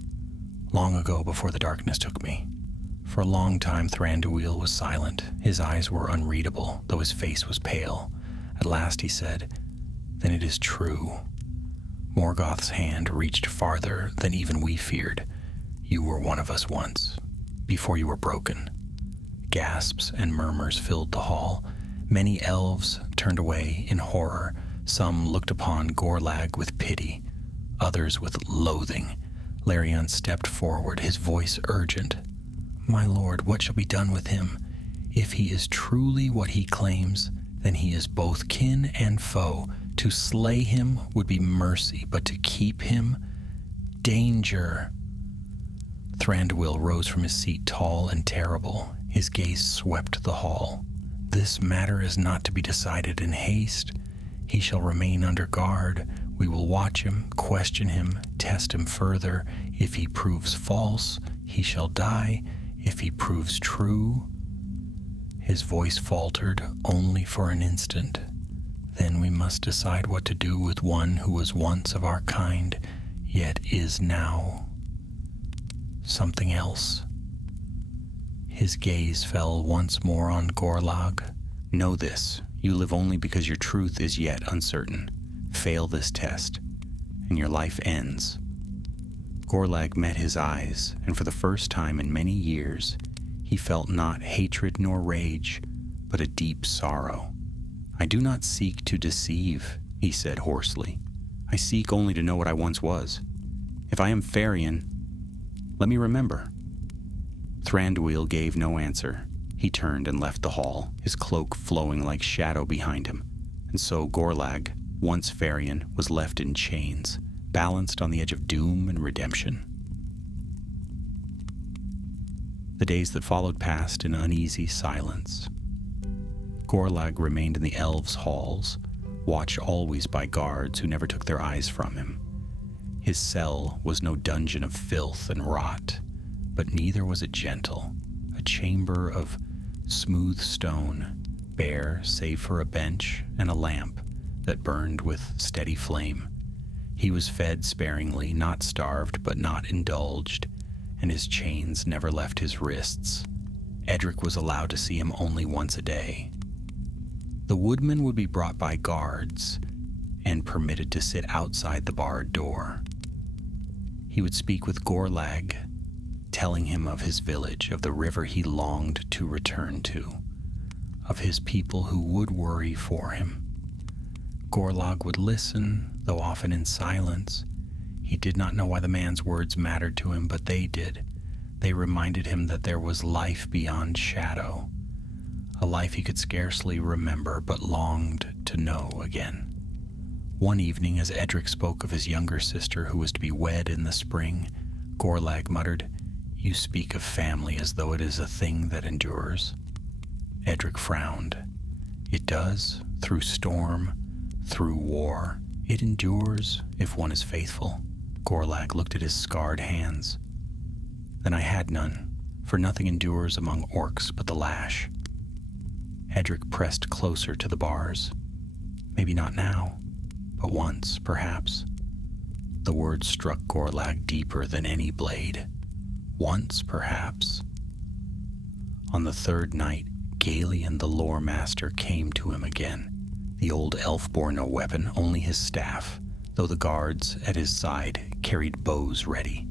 Long ago, before the darkness took me." For a long time, Thranduil was silent. His eyes were unreadable, though his face was pale. At last he said, "Then it is true. Morgoth's hand reached farther than even we feared. You were one of us once, before you were broken." Gasps and murmurs filled the hall. Many elves turned away in horror. Some looked upon Gorlag with pity, others with loathing. Larion stepped forward, his voice urgent. "My lord, what shall be done with him? If he is truly what he claims, then he is both kin and foe. To slay him would be mercy, but to keep him, danger." Thranduil rose from his seat, tall and terrible. His gaze swept the hall. "This matter is not to be decided in haste. He shall remain under guard. We will watch him, question him, test him further. If he proves false, he shall die. If he proves true..." His voice faltered only for an instant. "Then we must decide what to do with one who was once of our kind, yet is now something else." His gaze fell once more on Gorlag. "Know this, you live only because your truth is yet uncertain. Fail this test, and your life ends. Gorlag met his eyes, and for the first time in many years, he felt not hatred nor rage, but a deep sorrow. I do not seek to deceive, he said hoarsely. I seek only to know what I once was. If I am Farian, let me remember. Thranduil gave no answer. He turned and left the hall, his cloak flowing like shadow behind him. And so Gorlag, once Farian, was left in chains, balanced on the edge of doom and redemption. The days that followed passed in uneasy silence. Gorlag remained in the elves' halls, watched always by guards who never took their eyes from him. His cell was no dungeon of filth and rot, but neither was it gentle, a chamber of smooth stone, bare save for a bench and a lamp that burned with steady flame. He was fed sparingly, not starved, but not indulged, and his chains never left his wrists. Edric was allowed to see him only once a day. The woodman would be brought by guards and permitted to sit outside the barred door. He would speak with Gorlag, telling him of his village, of the river he longed to return to, of his people who would worry for him. Gorlag would listen, though often in silence. He did not know why the man's words mattered to him, but they did. They reminded him that there was life beyond shadow, a life he could scarcely remember but longed to know again. One evening, as Edric spoke of his younger sister who was to be wed in the spring, Gorlag muttered, "You speak of family as though it is a thing that endures." Edric frowned. "It does, through storm, through war. It endures if one is faithful." Gorlag looked at his scarred hands. "Then I had none, for nothing endures among orcs but the lash." Edric pressed closer to the bars. "Maybe not now, but once, perhaps." The words struck Gorlag deeper than any blade. Once, perhaps. On the third night, Galion the lore master came to him again. The old elf bore no weapon, only his staff, though the guards at his side carried bows ready.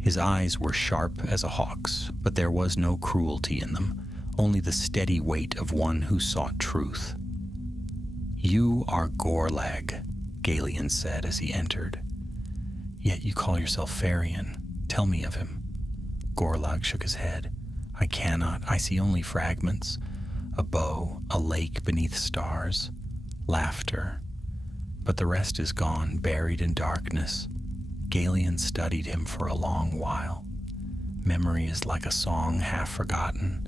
His eyes were sharp as a hawk's, but there was no cruelty in them, only the steady weight of one who sought truth. "You are Gorlag," Galion said as he entered. "Yet you call yourself Farian. Tell me of him." Gorlag shook his head. "I cannot. I see only fragments. A bow, a lake beneath stars, laughter. But the rest is gone, buried in darkness." Galion studied him for a long while. Memory is like a song half forgotten.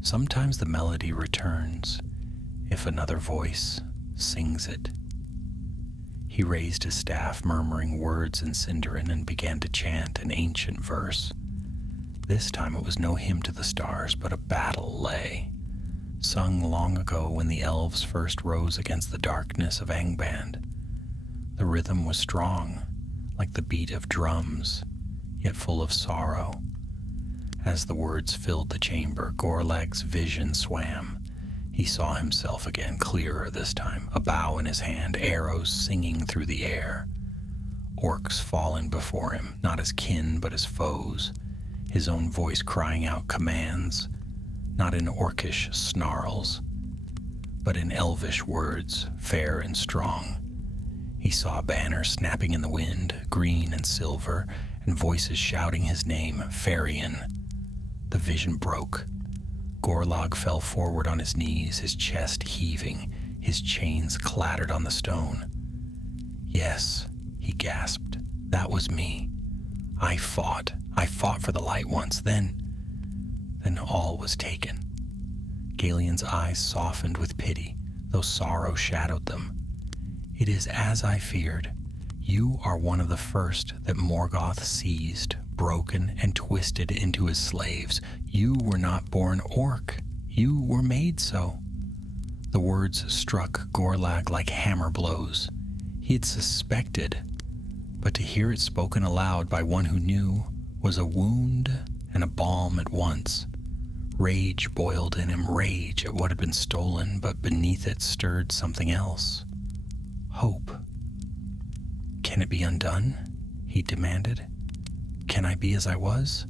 Sometimes the melody returns, if another voice sings it. He raised his staff, murmuring words in Sindarin, and began to chant an ancient verse. This time it was no hymn to the stars, but a battle lay, sung long ago when the elves first rose against the darkness of Angband. The rhythm was strong, like the beat of drums, yet full of sorrow. As the words filled the chamber, Gorlag's vision swam. He saw himself again, clearer this time, a bow in his hand, arrows singing through the air. Orcs falling before him, not as kin but as foes, his own voice crying out commands, not in orcish snarls, but in elvish words, fair and strong. He saw a banner snapping in the wind, green and silver, and voices shouting his name, Farian. The vision broke. Gorlag fell forward on his knees, his chest heaving, his chains clattered on the stone. "Yes," he gasped, "that was me. I fought for the light once, then all was taken." Galion's eyes softened with pity, though sorrow shadowed them. "It is as I feared. You are one of the first that Morgoth seized, broken, and twisted into his slaves. You were not born orc. You were made so." The words struck Gorlag like hammer blows. He had suspected, but to hear it spoken aloud by one who knew was a wound and a balm at once. Rage boiled in him, rage at what had been stolen, but beneath it stirred something else. hope. Can it be undone? He demanded. Can I be as I was?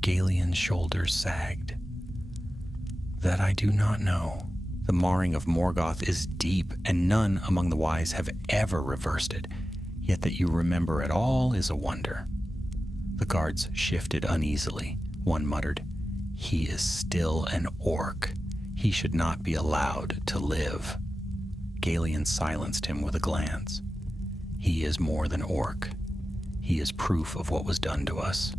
Galion's shoulders sagged. That I do not know. The marring of Morgoth is deep, and none among the wise have ever reversed it. Yet that you remember it all is a wonder. The guards shifted uneasily. One muttered, He is still an orc. He should not be allowed to live. Galion silenced him with a glance. He is more than orc. He is proof of what was done to us.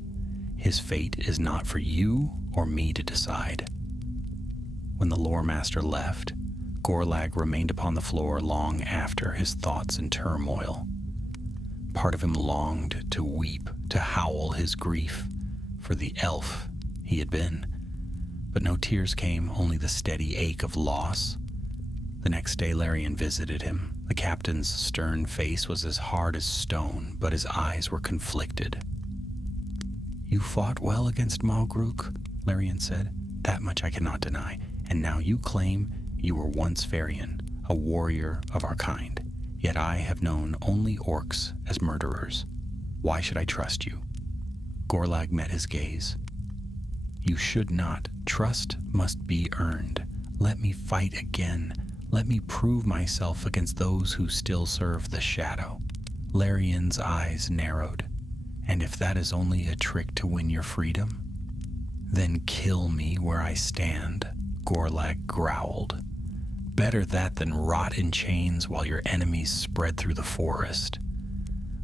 His fate is not for you or me to decide. When the lore master left, Gorlag remained upon the floor long after, his thoughts in turmoil. Part of him longed to weep, to howl his grief for the elf he had been. But no tears came, only the steady ache of loss. The next day Larian visited him. The captain's stern face was as hard as stone, but his eyes were conflicted. You fought well against Malgruk, Larian said. That much I cannot deny. And now you claim you were once Varian, a warrior of our kind. Yet I have known only orcs as murderers. Why should I trust you? Gorlag met his gaze. You should not. Trust must be earned. Let me fight again. Let me prove myself against those who still serve the shadow. Larian's eyes narrowed. And if that is only a trick to win your freedom, then kill me where I stand, Gorlag growled. Better that than rot in chains while your enemies spread through the forest.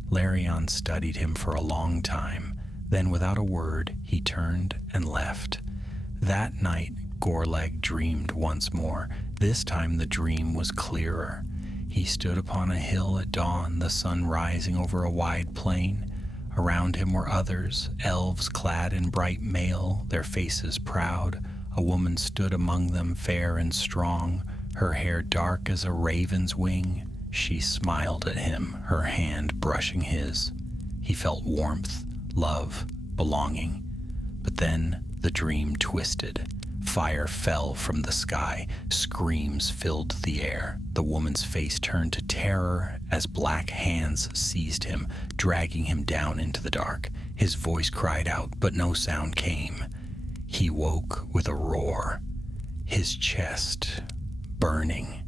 Larian studied him for a long time. Then without a word, he turned and left. That night, Gorlag dreamed once more. This time the dream was clearer. He stood upon a hill at dawn, the sun rising over a wide plain. Around him were others, elves clad in bright mail, their faces proud. A woman stood among them, fair and strong, her hair dark as a raven's wing. She smiled at him, her hand brushing his. He felt warmth, love, belonging. But then the dream twisted. Fire fell from the sky. Screams filled the air. The woman's face turned to terror as black hands seized him, dragging him down into the dark. His voice cried out, but no sound came. He woke with a roar, his chest burning.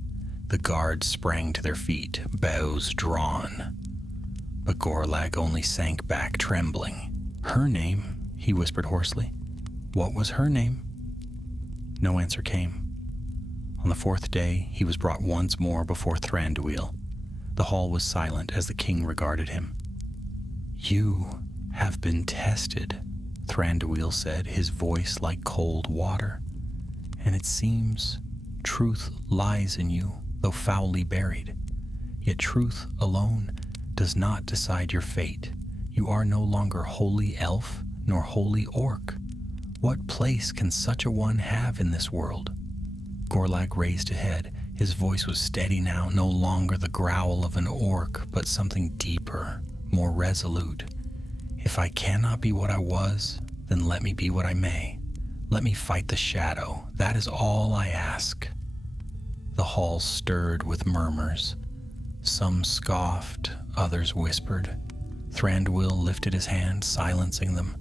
The guards sprang to their feet, bows drawn. But Gorlag only sank back, trembling. Her name, he whispered hoarsely. What was her name? No answer came. On the fourth day, he was brought once more before Thranduil. The hall was silent as the king regarded him. You have been tested, Thranduil said, his voice like cold water. And it seems truth lies in you, though foully buried. Yet truth alone does not decide your fate. You are no longer wholly elf nor wholly orc. What place can such a one have in this world? Gorlag raised a head. His voice was steady now, no longer the growl of an orc, but something deeper, more resolute. If I cannot be what I was, then let me be what I may. Let me fight the shadow. That is all I ask. The hall stirred with murmurs. Some scoffed, others whispered. Thranduil lifted his hand, silencing them.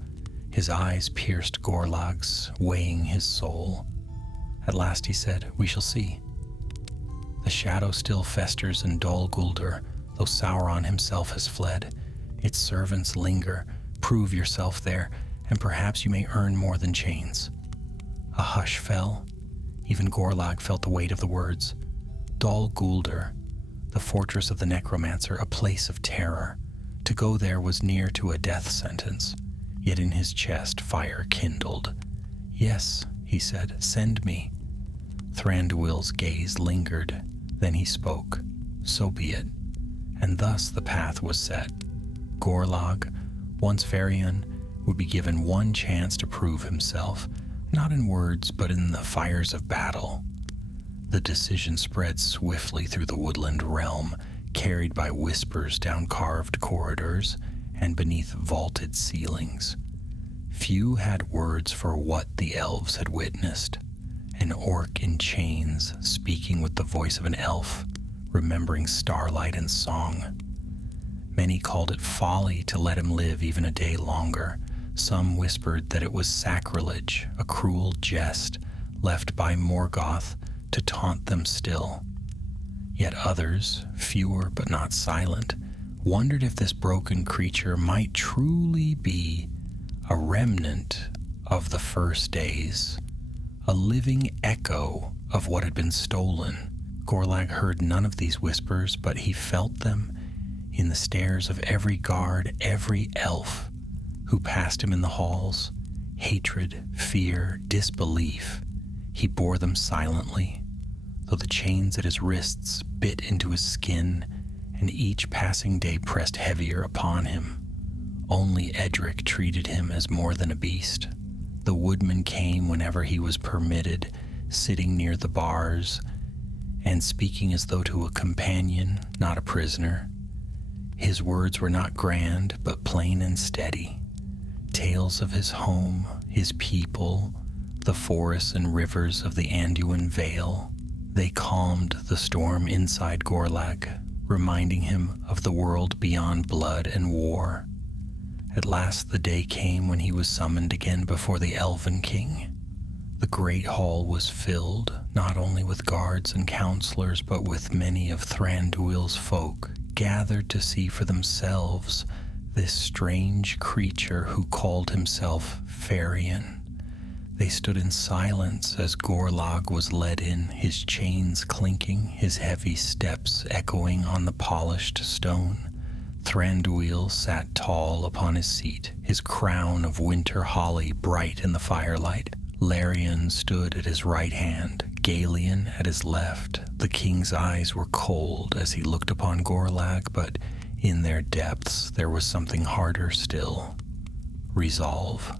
His eyes pierced Gorlag's, weighing his soul. At last he said, We shall see. The shadow still festers in Dol Guldur, though Sauron himself has fled. Its servants linger. Prove yourself there, and perhaps you may earn more than chains. A hush fell. Even Gorlag felt the weight of the words. Dol Guldur, the fortress of the necromancer, a place of terror. To go there was near to a death sentence. Yet in his chest fire kindled. Yes, he said, send me. Thranduil's gaze lingered. Then he spoke. So be it. And thus the path was set. Gorlag, once Varian, would be given one chance to prove himself, not in words, but in the fires of battle. The decision spread swiftly through the woodland realm, carried by whispers down carved corridors and beneath vaulted ceilings. Few had words for what the elves had witnessed. An orc in chains, speaking with the voice of an elf, remembering starlight and song. Many called it folly to let him live even a day longer. Some whispered that it was sacrilege, a cruel jest left by Morgoth to taunt them still. Yet others, fewer but not silent, wondered if this broken creature might truly be a remnant of the first days, a living echo of what had been stolen. Gorlag heard none of these whispers, but he felt them in the stares of every guard, every elf who passed him in the halls. Hatred, fear, disbelief. He bore them silently, though the chains at his wrists bit into his skin, and each passing day pressed heavier upon him. Only Edric treated him as more than a beast. The woodman came whenever he was permitted, sitting near the bars, and speaking as though to a companion, not a prisoner. His words were not grand, but plain and steady. Tales of his home, his people, the forests and rivers of the Anduin Vale. They calmed the storm inside Gorlag, reminding him of the world beyond blood and war. At last the day came when he was summoned again before the Elven King. The great hall was filled, not only with guards and counselors, but with many of Thranduil's folk, gathered to see for themselves this strange creature who called himself Farion. They stood in silence as Gorlag was led in, his chains clinking, his heavy steps echoing on the polished stone. Thranduil sat tall upon his seat, his crown of winter holly bright in the firelight. Larion stood at his right hand, Galion at his left. The king's eyes were cold as he looked upon Gorlag, but in their depths there was something harder still. Resolve.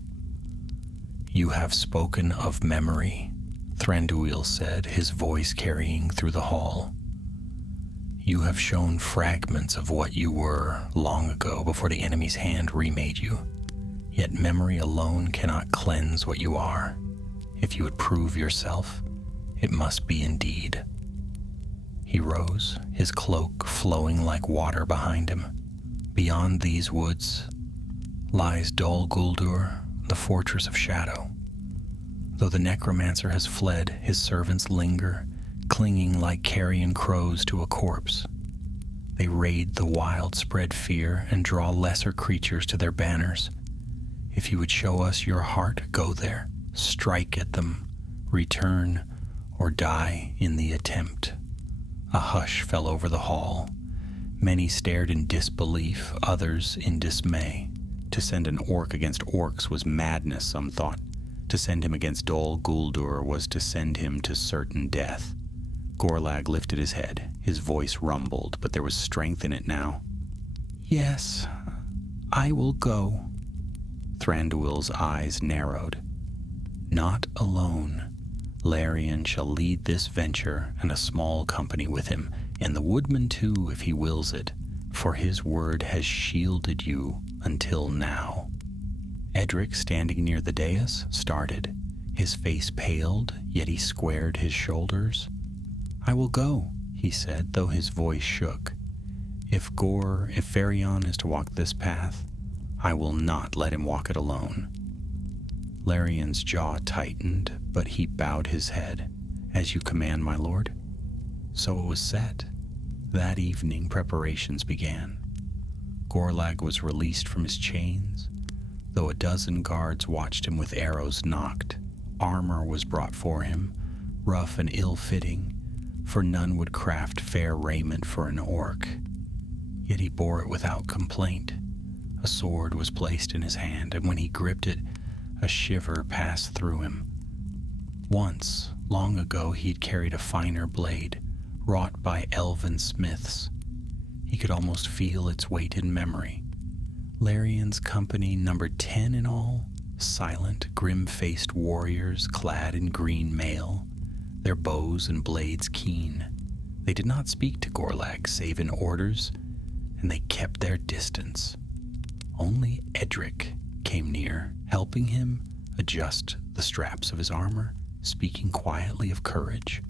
"You have spoken of memory," Thranduil said, his voice carrying through the hall. "You have shown fragments of what you were long ago before the enemy's hand remade you. Yet memory alone cannot cleanse what you are. If you would prove yourself, it must be indeed." He rose, his cloak flowing like water behind him. "Beyond these woods lies Dol Guldur, the Fortress of Shadow. Though the necromancer has fled, his servants linger, clinging like carrion crows to a corpse. They raid the wild, spread fear, and draw lesser creatures to their banners. If you would show us your heart, go there, strike at them, return, or die in the attempt." A hush fell over the hall. Many stared in disbelief, others in dismay. To send an orc against orcs was madness, some thought. To send him against Dol Guldur was to send him to certain death. Gorlag lifted his head. His voice rumbled, but there was strength in it now. "Yes, I will go." Thranduil's eyes narrowed. "Not alone. Larion shall lead this venture, and a small company with him, and the woodman too, if he wills it, for his word has shielded you until now." Edric, standing near the dais, started. His face paled, yet he squared his shoulders. "I will go," he said, though his voice shook. If Farion is to walk this path, I will not let him walk it alone." Larion's jaw tightened, but he bowed his head. "As you command, my lord." So it was set. That evening preparations began. Gorlag was released from his chains, though a dozen guards watched him with arrows nocked. Armor was brought for him, rough and ill-fitting, for none would craft fair raiment for an orc. Yet he bore it without complaint. A sword was placed in his hand, and when he gripped it, a shiver passed through him. Once, long ago, he'd carried a finer blade, wrought by elven smiths. He could almost feel its weight in memory. Larion's company numbered 10 in all, silent, grim-faced warriors clad in green mail, their bows and blades keen. They did not speak to Gorlag save in orders, and they kept their distance. Only Edric came near, helping him adjust the straps of his armor, speaking quietly of courage.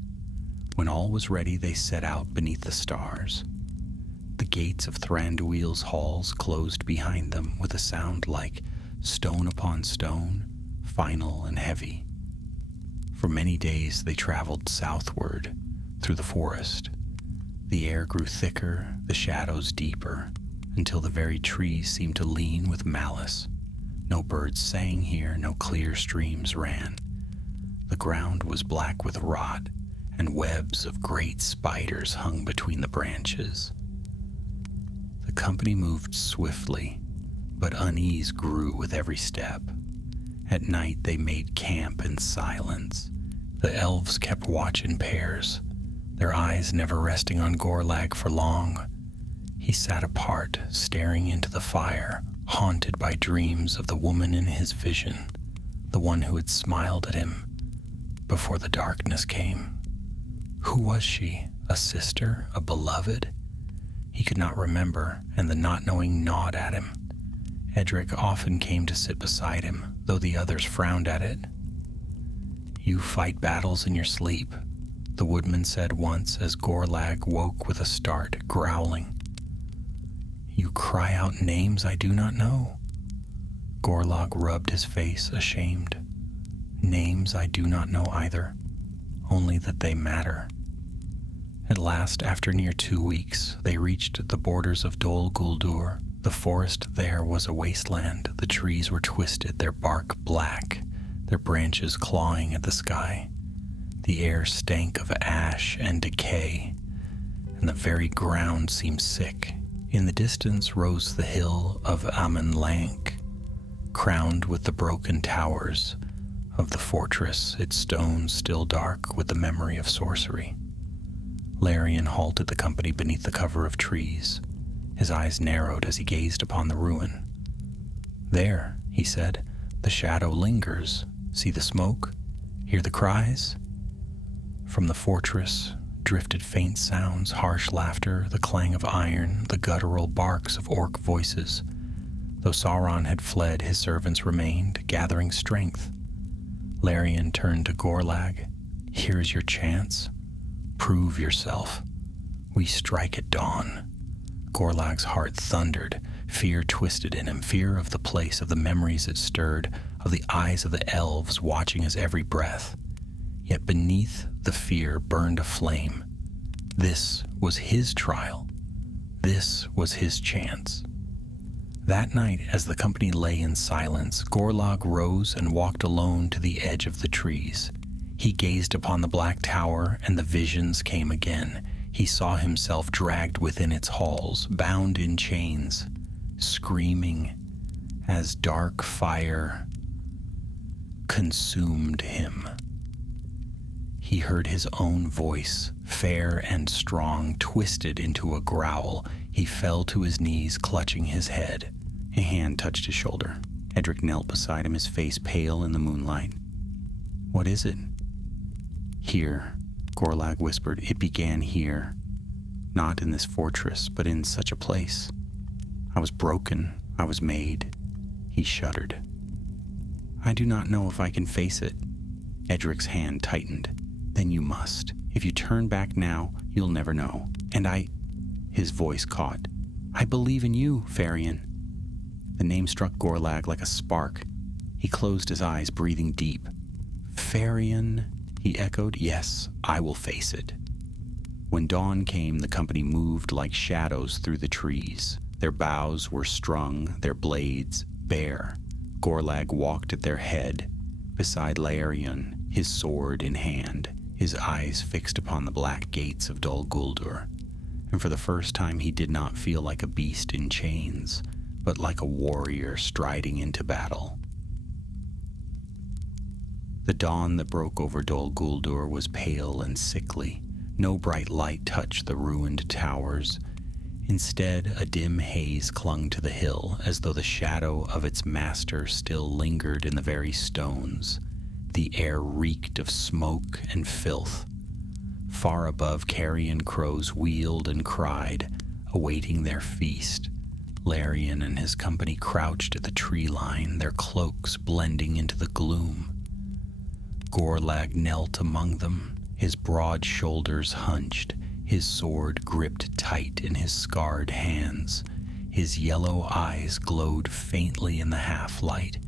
When all was ready, they set out beneath the stars. The gates of Thranduil's halls closed behind them with a sound like stone upon stone, final and heavy. For many days they traveled southward through the forest. The air grew thicker, the shadows deeper, until the very trees seemed to lean with malice. No birds sang here, no clear streams ran. The ground was black with rot, and webs of great spiders hung between the branches. The company moved swiftly, but unease grew with every step. At night they made camp in silence. The elves kept watch in pairs, their eyes never resting on Gorlag for long. He sat apart, staring into the fire, haunted by dreams of the woman in his vision, the one who had smiled at him before the darkness came. Who was she? A sister? A beloved? He could not remember, and the not knowing gnawed at him. Edric often came to sit beside him, though the others frowned at it. "You fight battles in your sleep," the woodman said once as Gorlag woke with a start, growling. "You cry out names I do not know." Gorlag rubbed his face, ashamed. "Names I do not know either, only that they matter." At last, after near 2 weeks, they reached the borders of Dol Guldur. The forest there was a wasteland. The trees were twisted, their bark black, their branches clawing at the sky. The air stank of ash and decay, and the very ground seemed sick. In the distance rose the hill of Amanlank, crowned with the broken towers of the fortress, its stones still dark with the memory of sorcery. Larian halted the company beneath the cover of trees. His eyes narrowed as he gazed upon the ruin. "There," he said, "the shadow lingers. See the smoke? Hear the cries?" From the fortress drifted faint sounds, harsh laughter, the clang of iron, the guttural barks of orc voices. Though Sauron had fled, his servants remained, gathering strength. Larian turned to Gorlag. "Here's your chance. Prove yourself. We strike at dawn." Gorlag's heart thundered. Fear twisted in him, fear of the place, of the memories it stirred, of the eyes of the elves watching his every breath. Yet beneath the fear burned a flame. This was his trial. This was his chance. That night, as the company lay in silence, Gorlag rose and walked alone to the edge of the trees. He gazed upon the black tower, and the visions came again. He saw himself dragged within its halls, bound in chains, screaming as dark fire consumed him. He heard his own voice, fair and strong, twisted into a growl. He fell to his knees, clutching his head. A hand touched his shoulder. Edric knelt beside him, his face pale in the moonlight. "What is it?" "Here," Gorlag whispered. "It began here. Not in this fortress, but in such a place. I was broken. I was made." He shuddered. "I do not know if I can face it." Edric's hand tightened. "Then you must. If you turn back now, you'll never know. And His voice caught. "I believe in you, Farion." The name struck Gorlag like a spark. He closed his eyes, breathing deep. "Farion," he echoed. "Yes, I will face it." When dawn came, the company moved like shadows through the trees. Their boughs were strung, their blades bare. Gorlag walked at their head, beside Larian, his sword in hand, his eyes fixed upon the black gates of Dol Guldur. And for the first time he did not feel like a beast in chains, but like a warrior striding into battle. The dawn that broke over Dol Guldur was pale and sickly. No bright light touched the ruined towers. Instead, a dim haze clung to the hill, as though the shadow of its master still lingered in the very stones. The air reeked of smoke and filth. Far above, carrion crows wheeled and cried, awaiting their feast. Larian and his company crouched at the tree line, their cloaks blending into the gloom. Gorlag knelt among them, his broad shoulders hunched, his sword gripped tight in his scarred hands. His yellow eyes glowed faintly in the half-light,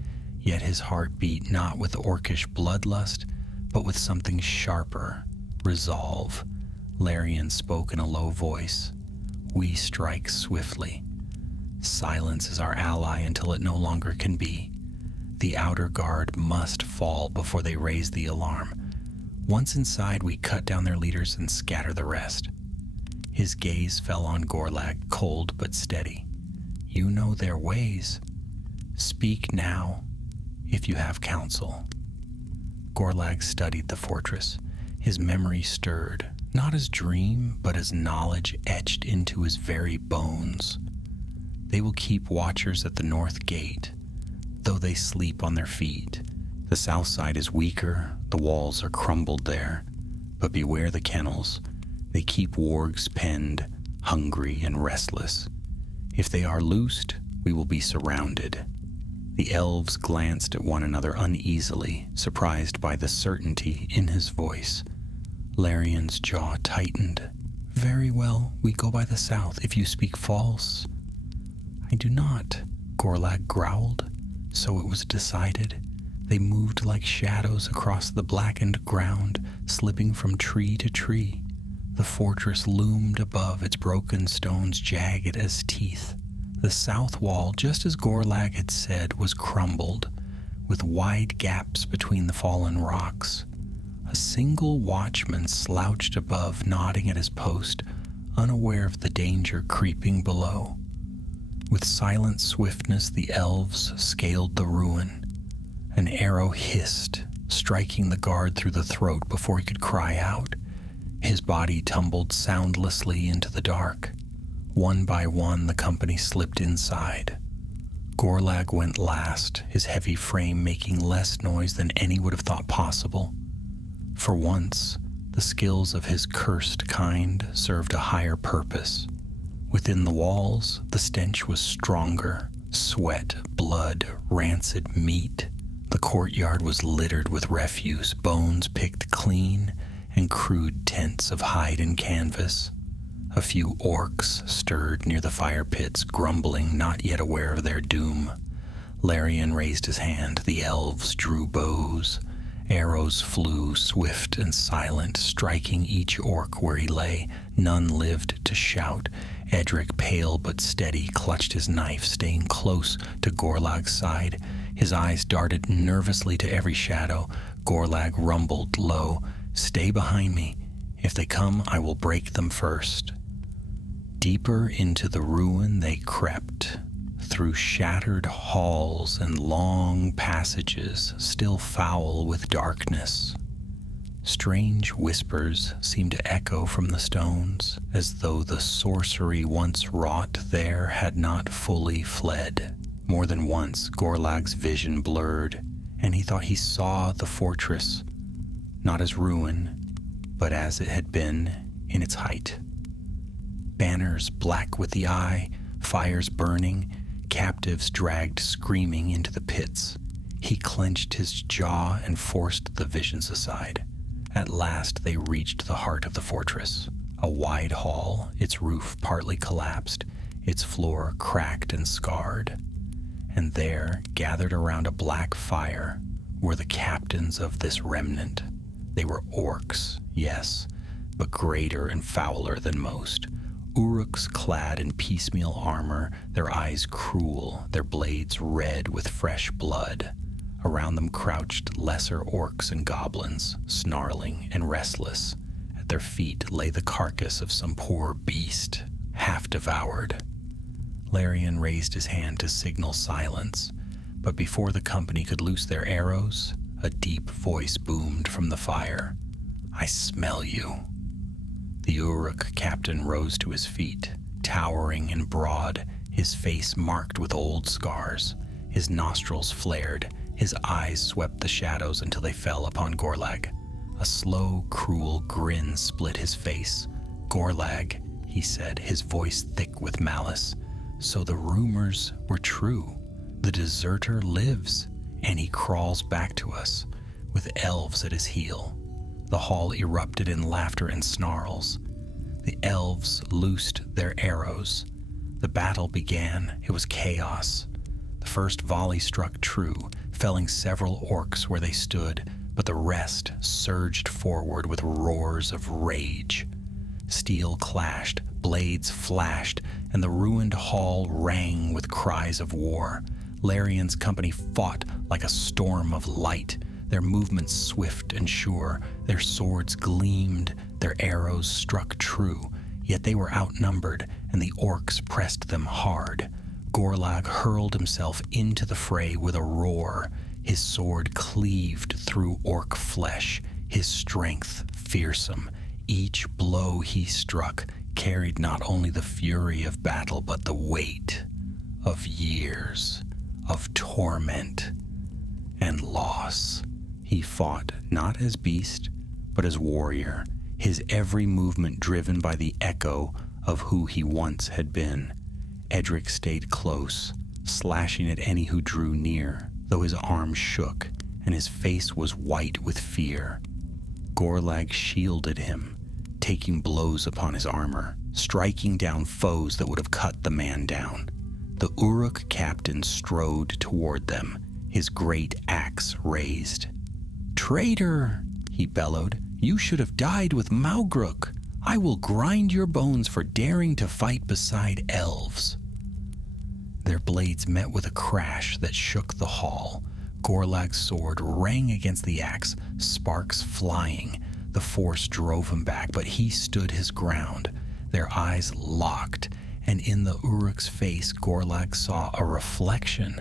yet his heart beat not with orcish bloodlust, but with something sharper, resolve. Larian spoke in a low voice. "We strike swiftly. Silence is our ally until it no longer can be. The outer guard must fall before they raise the alarm. Once inside, we cut down their leaders and scatter the rest." His gaze fell on Gorlag, cold but steady. "You know their ways. Speak now, if you have counsel." Gorlag studied the fortress. His memory stirred, not as dream, but as knowledge etched into his very bones. They will keep watchers at the north gate, though they sleep on their feet. The south side is weaker, the walls are crumbled there, but beware the kennels. They keep wargs penned, hungry and restless. If they are loosed, we will be surrounded. The elves glanced at one another uneasily, surprised by the certainty in his voice. Larian's jaw tightened. "Very well, we go by the south. If you speak false—" "I do not," Gorlag growled. So it was decided. They moved like shadows across the blackened ground, slipping from tree to tree. The fortress loomed above, its broken stones jagged as teeth. The south wall, just as Gorlag had said, was crumbled, with wide gaps between the fallen rocks. A single watchman slouched above, nodding at his post, unaware of the danger creeping below. With silent swiftness, the elves scaled the ruin. An arrow hissed, striking the guard through the throat before he could cry out. His body tumbled soundlessly into the dark. One by one, the company slipped inside. Gorlag went last, his heavy frame making less noise than any would have thought possible. For once, the skills of his cursed kind served a higher purpose. Within the walls, the stench was stronger. Sweat, blood, rancid meat. The courtyard was littered with refuse, bones picked clean, and crude tents of hide and canvas. A few orcs stirred near the fire pits, grumbling, not yet aware of their doom. Larian raised his hand. The elves drew bows. Arrows flew, swift and silent, striking each orc where he lay. None lived to shout. Edric, pale but steady, clutched his knife, staying close to Gorlag's side. His eyes darted nervously to every shadow. Gorlag rumbled low, "Stay behind me. If they come, I will break them first." Deeper into the ruin they crept, through shattered halls and long passages, still foul with darkness. Strange whispers seemed to echo from the stones, as though the sorcery once wrought there had not fully fled. More than once, Gorlag's vision blurred, and he thought he saw the fortress, not as ruin, but as it had been in its height. Banners black with the eye, fires burning, captives dragged screaming into the pits. He clenched his jaw and forced the visions aside. At last they reached the heart of the fortress, a wide hall, its roof partly collapsed, its floor cracked and scarred. And there, gathered around a black fire, were the captains of this remnant. They were orcs, yes, but greater and fouler than most. Uruks clad in piecemeal armor, their eyes cruel, their blades red with fresh blood. Around them crouched lesser orcs and goblins, snarling and restless. At their feet lay the carcass of some poor beast, half devoured. Larian raised his hand to signal silence, but before the company could loose their arrows, a deep voice boomed from the fire. "I smell you." The Uruk captain rose to his feet, towering and broad, his face marked with old scars. His nostrils flared, his eyes swept the shadows until they fell upon Gorlag. A slow, cruel grin split his face. "Gorlag," he said, his voice thick with malice. "So the rumors were true. The deserter lives, and he crawls back to us, with elves at his heel. The hall erupted in laughter and snarls. The elves loosed their arrows. The battle began. It was chaos. The first volley struck true, felling several orcs where they stood, but the rest surged forward with roars of rage. Steel clashed, blades flashed, and the ruined hall rang with cries of war. Larion's company fought like a storm of light, their movements swift and sure. Their swords gleamed, their arrows struck true, yet they were outnumbered, and the orcs pressed them hard. Gorlag hurled himself into the fray with a roar. His sword cleaved through orc flesh, his strength fearsome. Each blow he struck carried not only the fury of battle, but the weight of years of torment and loss. He fought not as beast, but as warrior, his every movement driven by the echo of who he once had been. Edric stayed close, slashing at any who drew near, though his arms shook and his face was white with fear. Gorlag shielded him, taking blows upon his armor, striking down foes that would have cut the man down. The Uruk captain strode toward them, his great axe raised. "Traitor!" he bellowed. "You should have died with Maugruk. I will grind your bones for daring to fight beside elves." Their blades met with a crash that shook the hall. Gorlag's sword rang against the axe, sparks flying. The force drove him back, but he stood his ground. Their eyes locked, and in the Uruk's face, Gorlag saw a reflection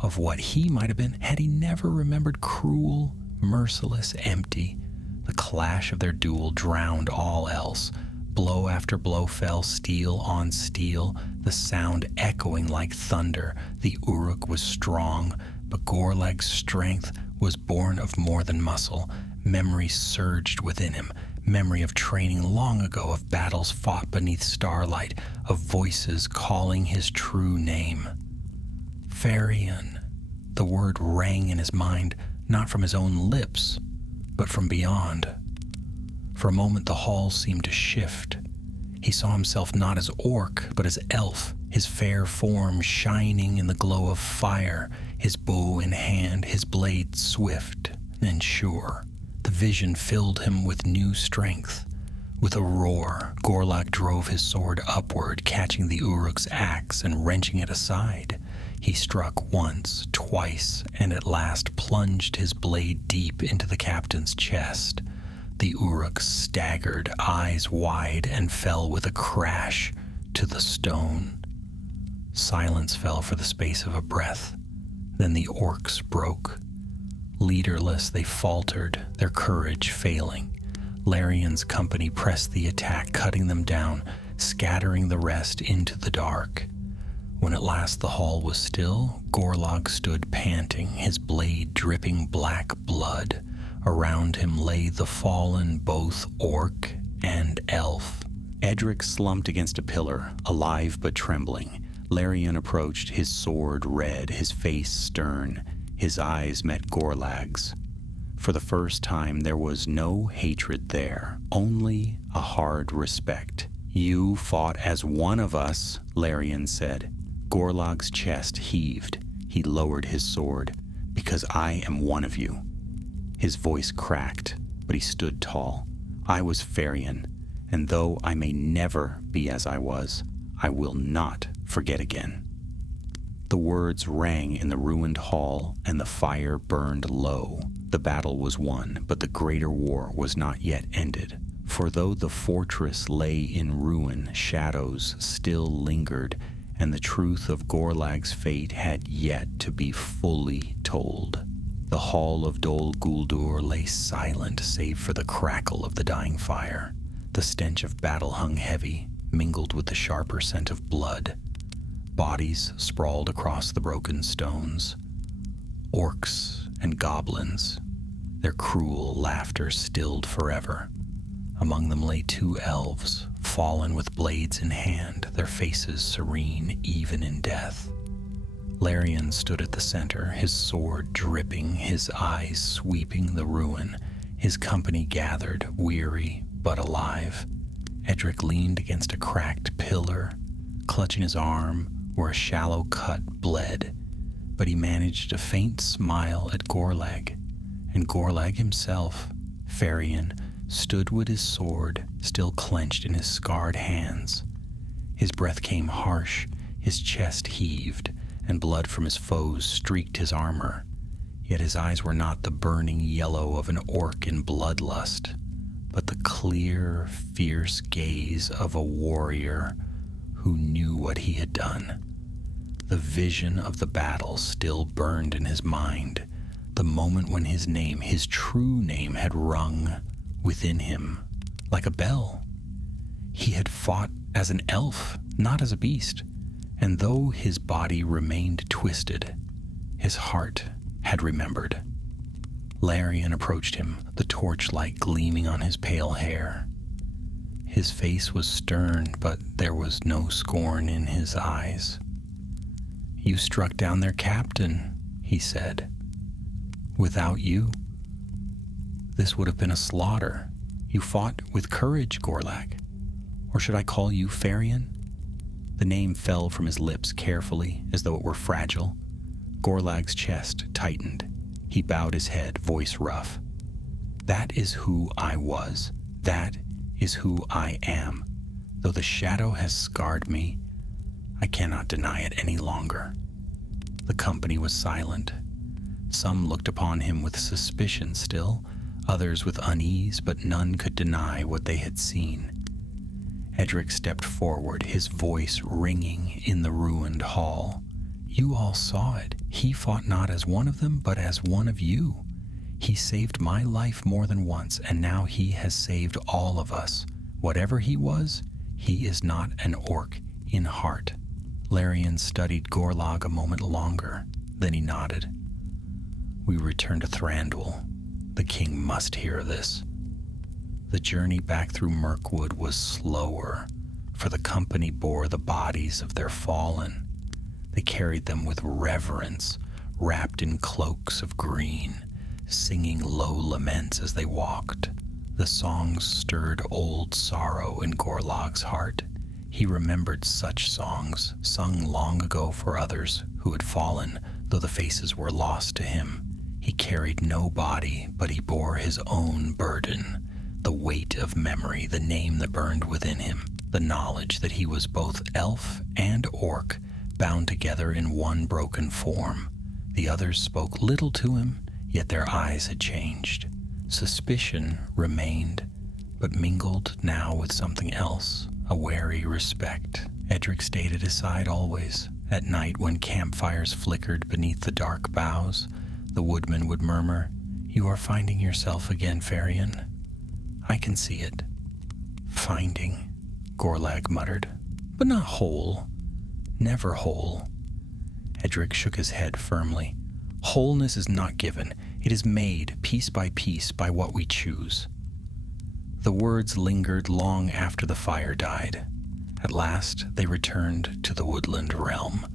of what he might have been had he never remembered cruel, merciless, empty. The clash of their duel drowned all else. Blow after blow fell, steel on steel, the sound echoing like thunder. The Uruk was strong, but Gorlag's strength was born of more than muscle. Memory surged within him, memory of training long ago, of battles fought beneath starlight, of voices calling his true name. Farion. The word rang in his mind, not from his own lips, but from beyond. For a moment the hall seemed to shift. He saw himself not as orc, but as elf, his fair form shining in the glow of fire, his bow in hand, his blade swift and sure. The vision filled him with new strength. With a roar, Gorlag drove his sword upward, catching the Uruk's axe and wrenching it aside. He struck once, twice, and at last plunged his blade deep into the captain's chest. The Uruk staggered, eyes wide, and fell with a crash to the stone. Silence fell for the space of a breath. Then the orcs broke. Leaderless, they faltered, their courage failing. Larion's company pressed the attack, cutting them down, scattering the rest into the dark. When at last the hall was still, Gorlag stood panting, his blade dripping black blood. Around him lay the fallen, both orc and elf. Edric slumped against a pillar, alive but trembling. Larion approached, his sword red, his face stern. His eyes met Gorlag's. For the first time there was no hatred there, only a hard respect. "You fought as one of us," Larion said. Gorlag's chest heaved. He lowered his sword. "Because I am one of you." His voice cracked, but he stood tall. "I was Farion, and though I may never be as I was, I will not forget again." The words rang in the ruined hall, and the fire burned low. The battle was won, but the greater war was not yet ended. For though the fortress lay in ruin, shadows still lingered, and the truth of Gorlag's fate had yet to be fully told. The hall of Dol Guldur lay silent save for the crackle of the dying fire. The stench of battle hung heavy, mingled with the sharper scent of blood. Bodies sprawled across the broken stones. Orcs and goblins, their cruel laughter stilled forever. Among them lay 2 elves, fallen with blades in hand, their faces serene even in death. Larion stood at the center, his sword dripping, his eyes sweeping the ruin. His company gathered, weary but alive. Edric leaned against a cracked pillar, clutching his arm where a shallow cut bled, but he managed a faint smile at Gorlag, and Gorlag himself, Farion, stood with his sword still clenched in his scarred hands. His breath came harsh, his chest heaved, and blood from his foes streaked his armor. Yet his eyes were not the burning yellow of an orc in bloodlust, but the clear, fierce gaze of a warrior who knew what he had done. The vision of the battle still burned in his mind, the moment when his name, his true name, had rung within him like a bell. He had fought as an elf, not as a beast, and though his body remained twisted, his heart had remembered. Larian approached him, the torchlight gleaming on his pale hair. His face was stern, but there was no scorn in his eyes. "You struck down their captain," he said. "Without you, this would have been a slaughter. You fought with courage, Gorlag. Or should I call you Farion?" The name fell from his lips carefully, as though it were fragile. Gorlag's chest tightened. He bowed his head, voice rough. "That is who I was. That is who I am. Though the shadow has scarred me, I cannot deny it any longer." The company was silent. Some looked upon him with suspicion still, others with unease, but none could deny what they had seen. Edric stepped forward, his voice ringing in the ruined hall. "You all saw it. He fought not as one of them, but as one of you. He saved my life more than once, and now he has saved all of us. Whatever he was, he is not an orc in heart." Larian studied Gorlag a moment longer, then he nodded. "We return to Thranduil. The king must hear this." The journey back through Mirkwood was slower, for the company bore the bodies of their fallen. They carried them with reverence, wrapped in cloaks of green, singing low laments as they walked. The songs stirred old sorrow in Gorlag's heart. He remembered such songs, sung long ago for others who had fallen, though the faces were lost to him. He carried no body, but he bore his own burden, the weight of memory, the name that burned within him, the knowledge that he was both elf and orc, bound together in one broken form. The others spoke little to him, yet their eyes had changed. Suspicion remained, but mingled now with something else, a wary respect. Edric stayed at his side always. At night, when campfires flickered beneath the dark boughs, the woodman would murmur, "You are finding yourself again, Farion. I can see it." "Finding," Gorlag muttered, "but not whole. Never whole." Edric shook his head firmly. "Wholeness is not given. It is made, piece by piece, by what we choose." The words lingered long after the fire died. At last they returned to the woodland realm.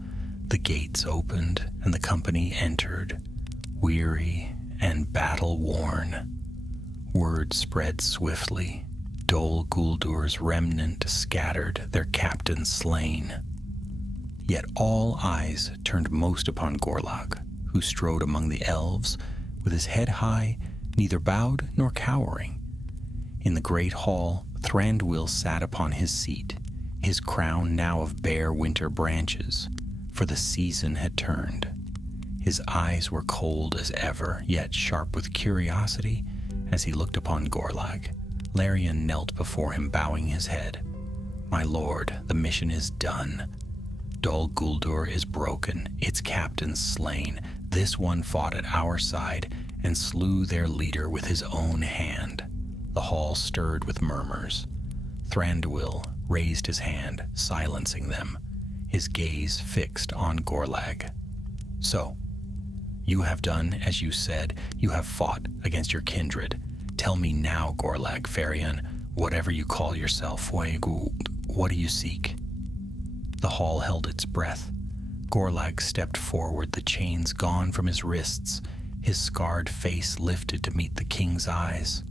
The gates opened, and the company entered, weary and battle-worn. Word spread swiftly. Dol Guldur's remnant scattered, their captain slain. Yet all eyes turned most upon Gorlag, who strode among the elves, with his head high, neither bowed nor cowering. In the great hall, Thranduil sat upon his seat, his crown now of bare winter branches, for the season had turned. His eyes were cold as ever, yet sharp with curiosity as he looked upon Gorlag. Larian knelt before him, bowing his head. "My lord, the mission is done. Dol Guldur is broken, its captain slain. This one fought at our side and slew their leader with his own hand." The hall stirred with murmurs. Thranduil raised his hand, silencing them, his gaze fixed on Gorlag. "So, you have done as you said. You have fought against your kindred. Tell me now, Gorlag, Farion, whatever you call yourself, what do you seek?" The hall held its breath. Gorlag stepped forward, the chains gone from his wrists, His scarred face lifted to meet the king's eyes.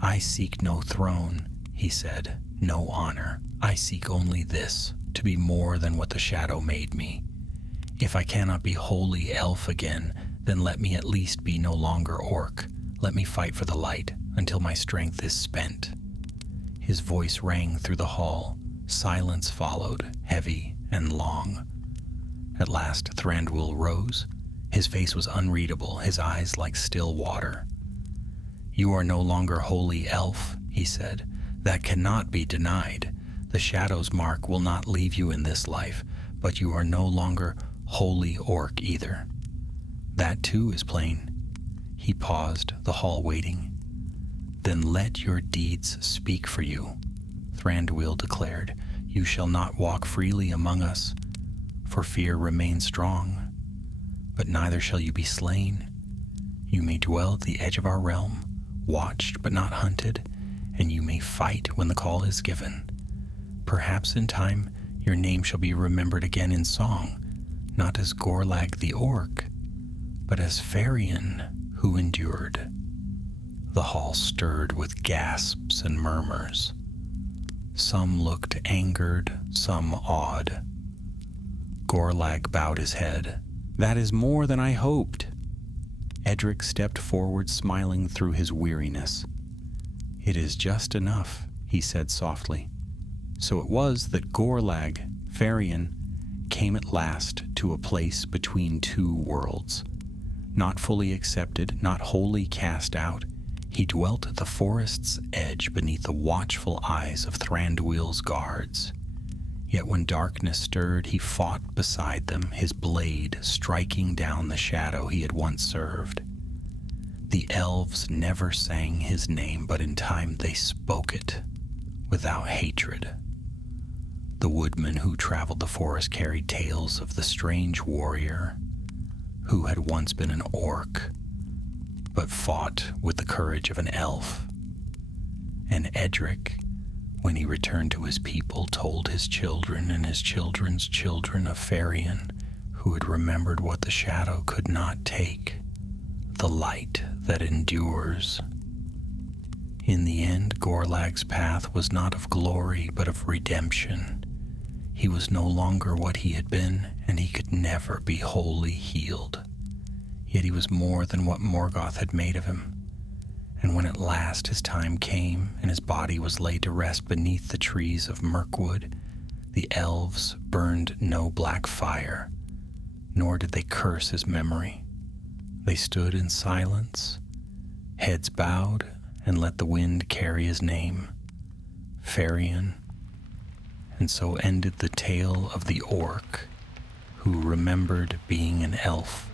"I seek no throne," he said, "no honor. I seek only this, to be more than what the shadow made me. If I cannot be wholly elf again, then let me at least be no longer orc. Let me fight for the light until my strength is spent." His voice rang through the hall. Silence followed, heavy and long. At last Thranduil rose. His face was unreadable, his eyes like still water. "You are no longer wholly elf," he said. "That cannot be denied. The shadow's mark will not leave you in this life, but you are no longer wholly orc either. That too is plain." He paused, the hall waiting. "Then let your deeds speak for you," Thranduil declared. "You shall not walk freely among us, for fear remains strong. But neither shall you be slain. You may dwell at the edge of our realm, watched but not hunted, and you may fight when the call is given. Perhaps in time your name shall be remembered again in song, not as Gorlag the orc, but as Farian who endured." The hall stirred with gasps and murmurs. Some looked angered, some awed. Gorlag bowed his head. "That is more than I hoped." Edric stepped forward, smiling through his weariness. "It is just enough," he said softly. So it was that Gorlag, Farian, came at last to a place between two worlds. Not fully accepted, not wholly cast out, he dwelt at the forest's edge beneath the watchful eyes of Thranduil's guards. Yet when darkness stirred, he fought beside them, his blade striking down the shadow he had once served. The elves never sang his name, but in time they spoke it, without hatred. The woodmen who traveled the forest carried tales of the strange warrior who had once been an orc, but fought with the courage of an elf. And Edric, when he returned to his people, told his children and his children's children of Farian, who had remembered what the shadow could not take, the light that endures. In the end, Gorlag's path was not of glory, but of redemption. He was no longer what he had been, and he could never be wholly healed. Yet he was more than what Morgoth had made of him. And when at last his time came, and his body was laid to rest beneath the trees of Mirkwood, the elves burned no black fire, nor did they curse his memory. They stood in silence, heads bowed, and let the wind carry his name, Farian. And so ended the tale of the orc who remembered being an elf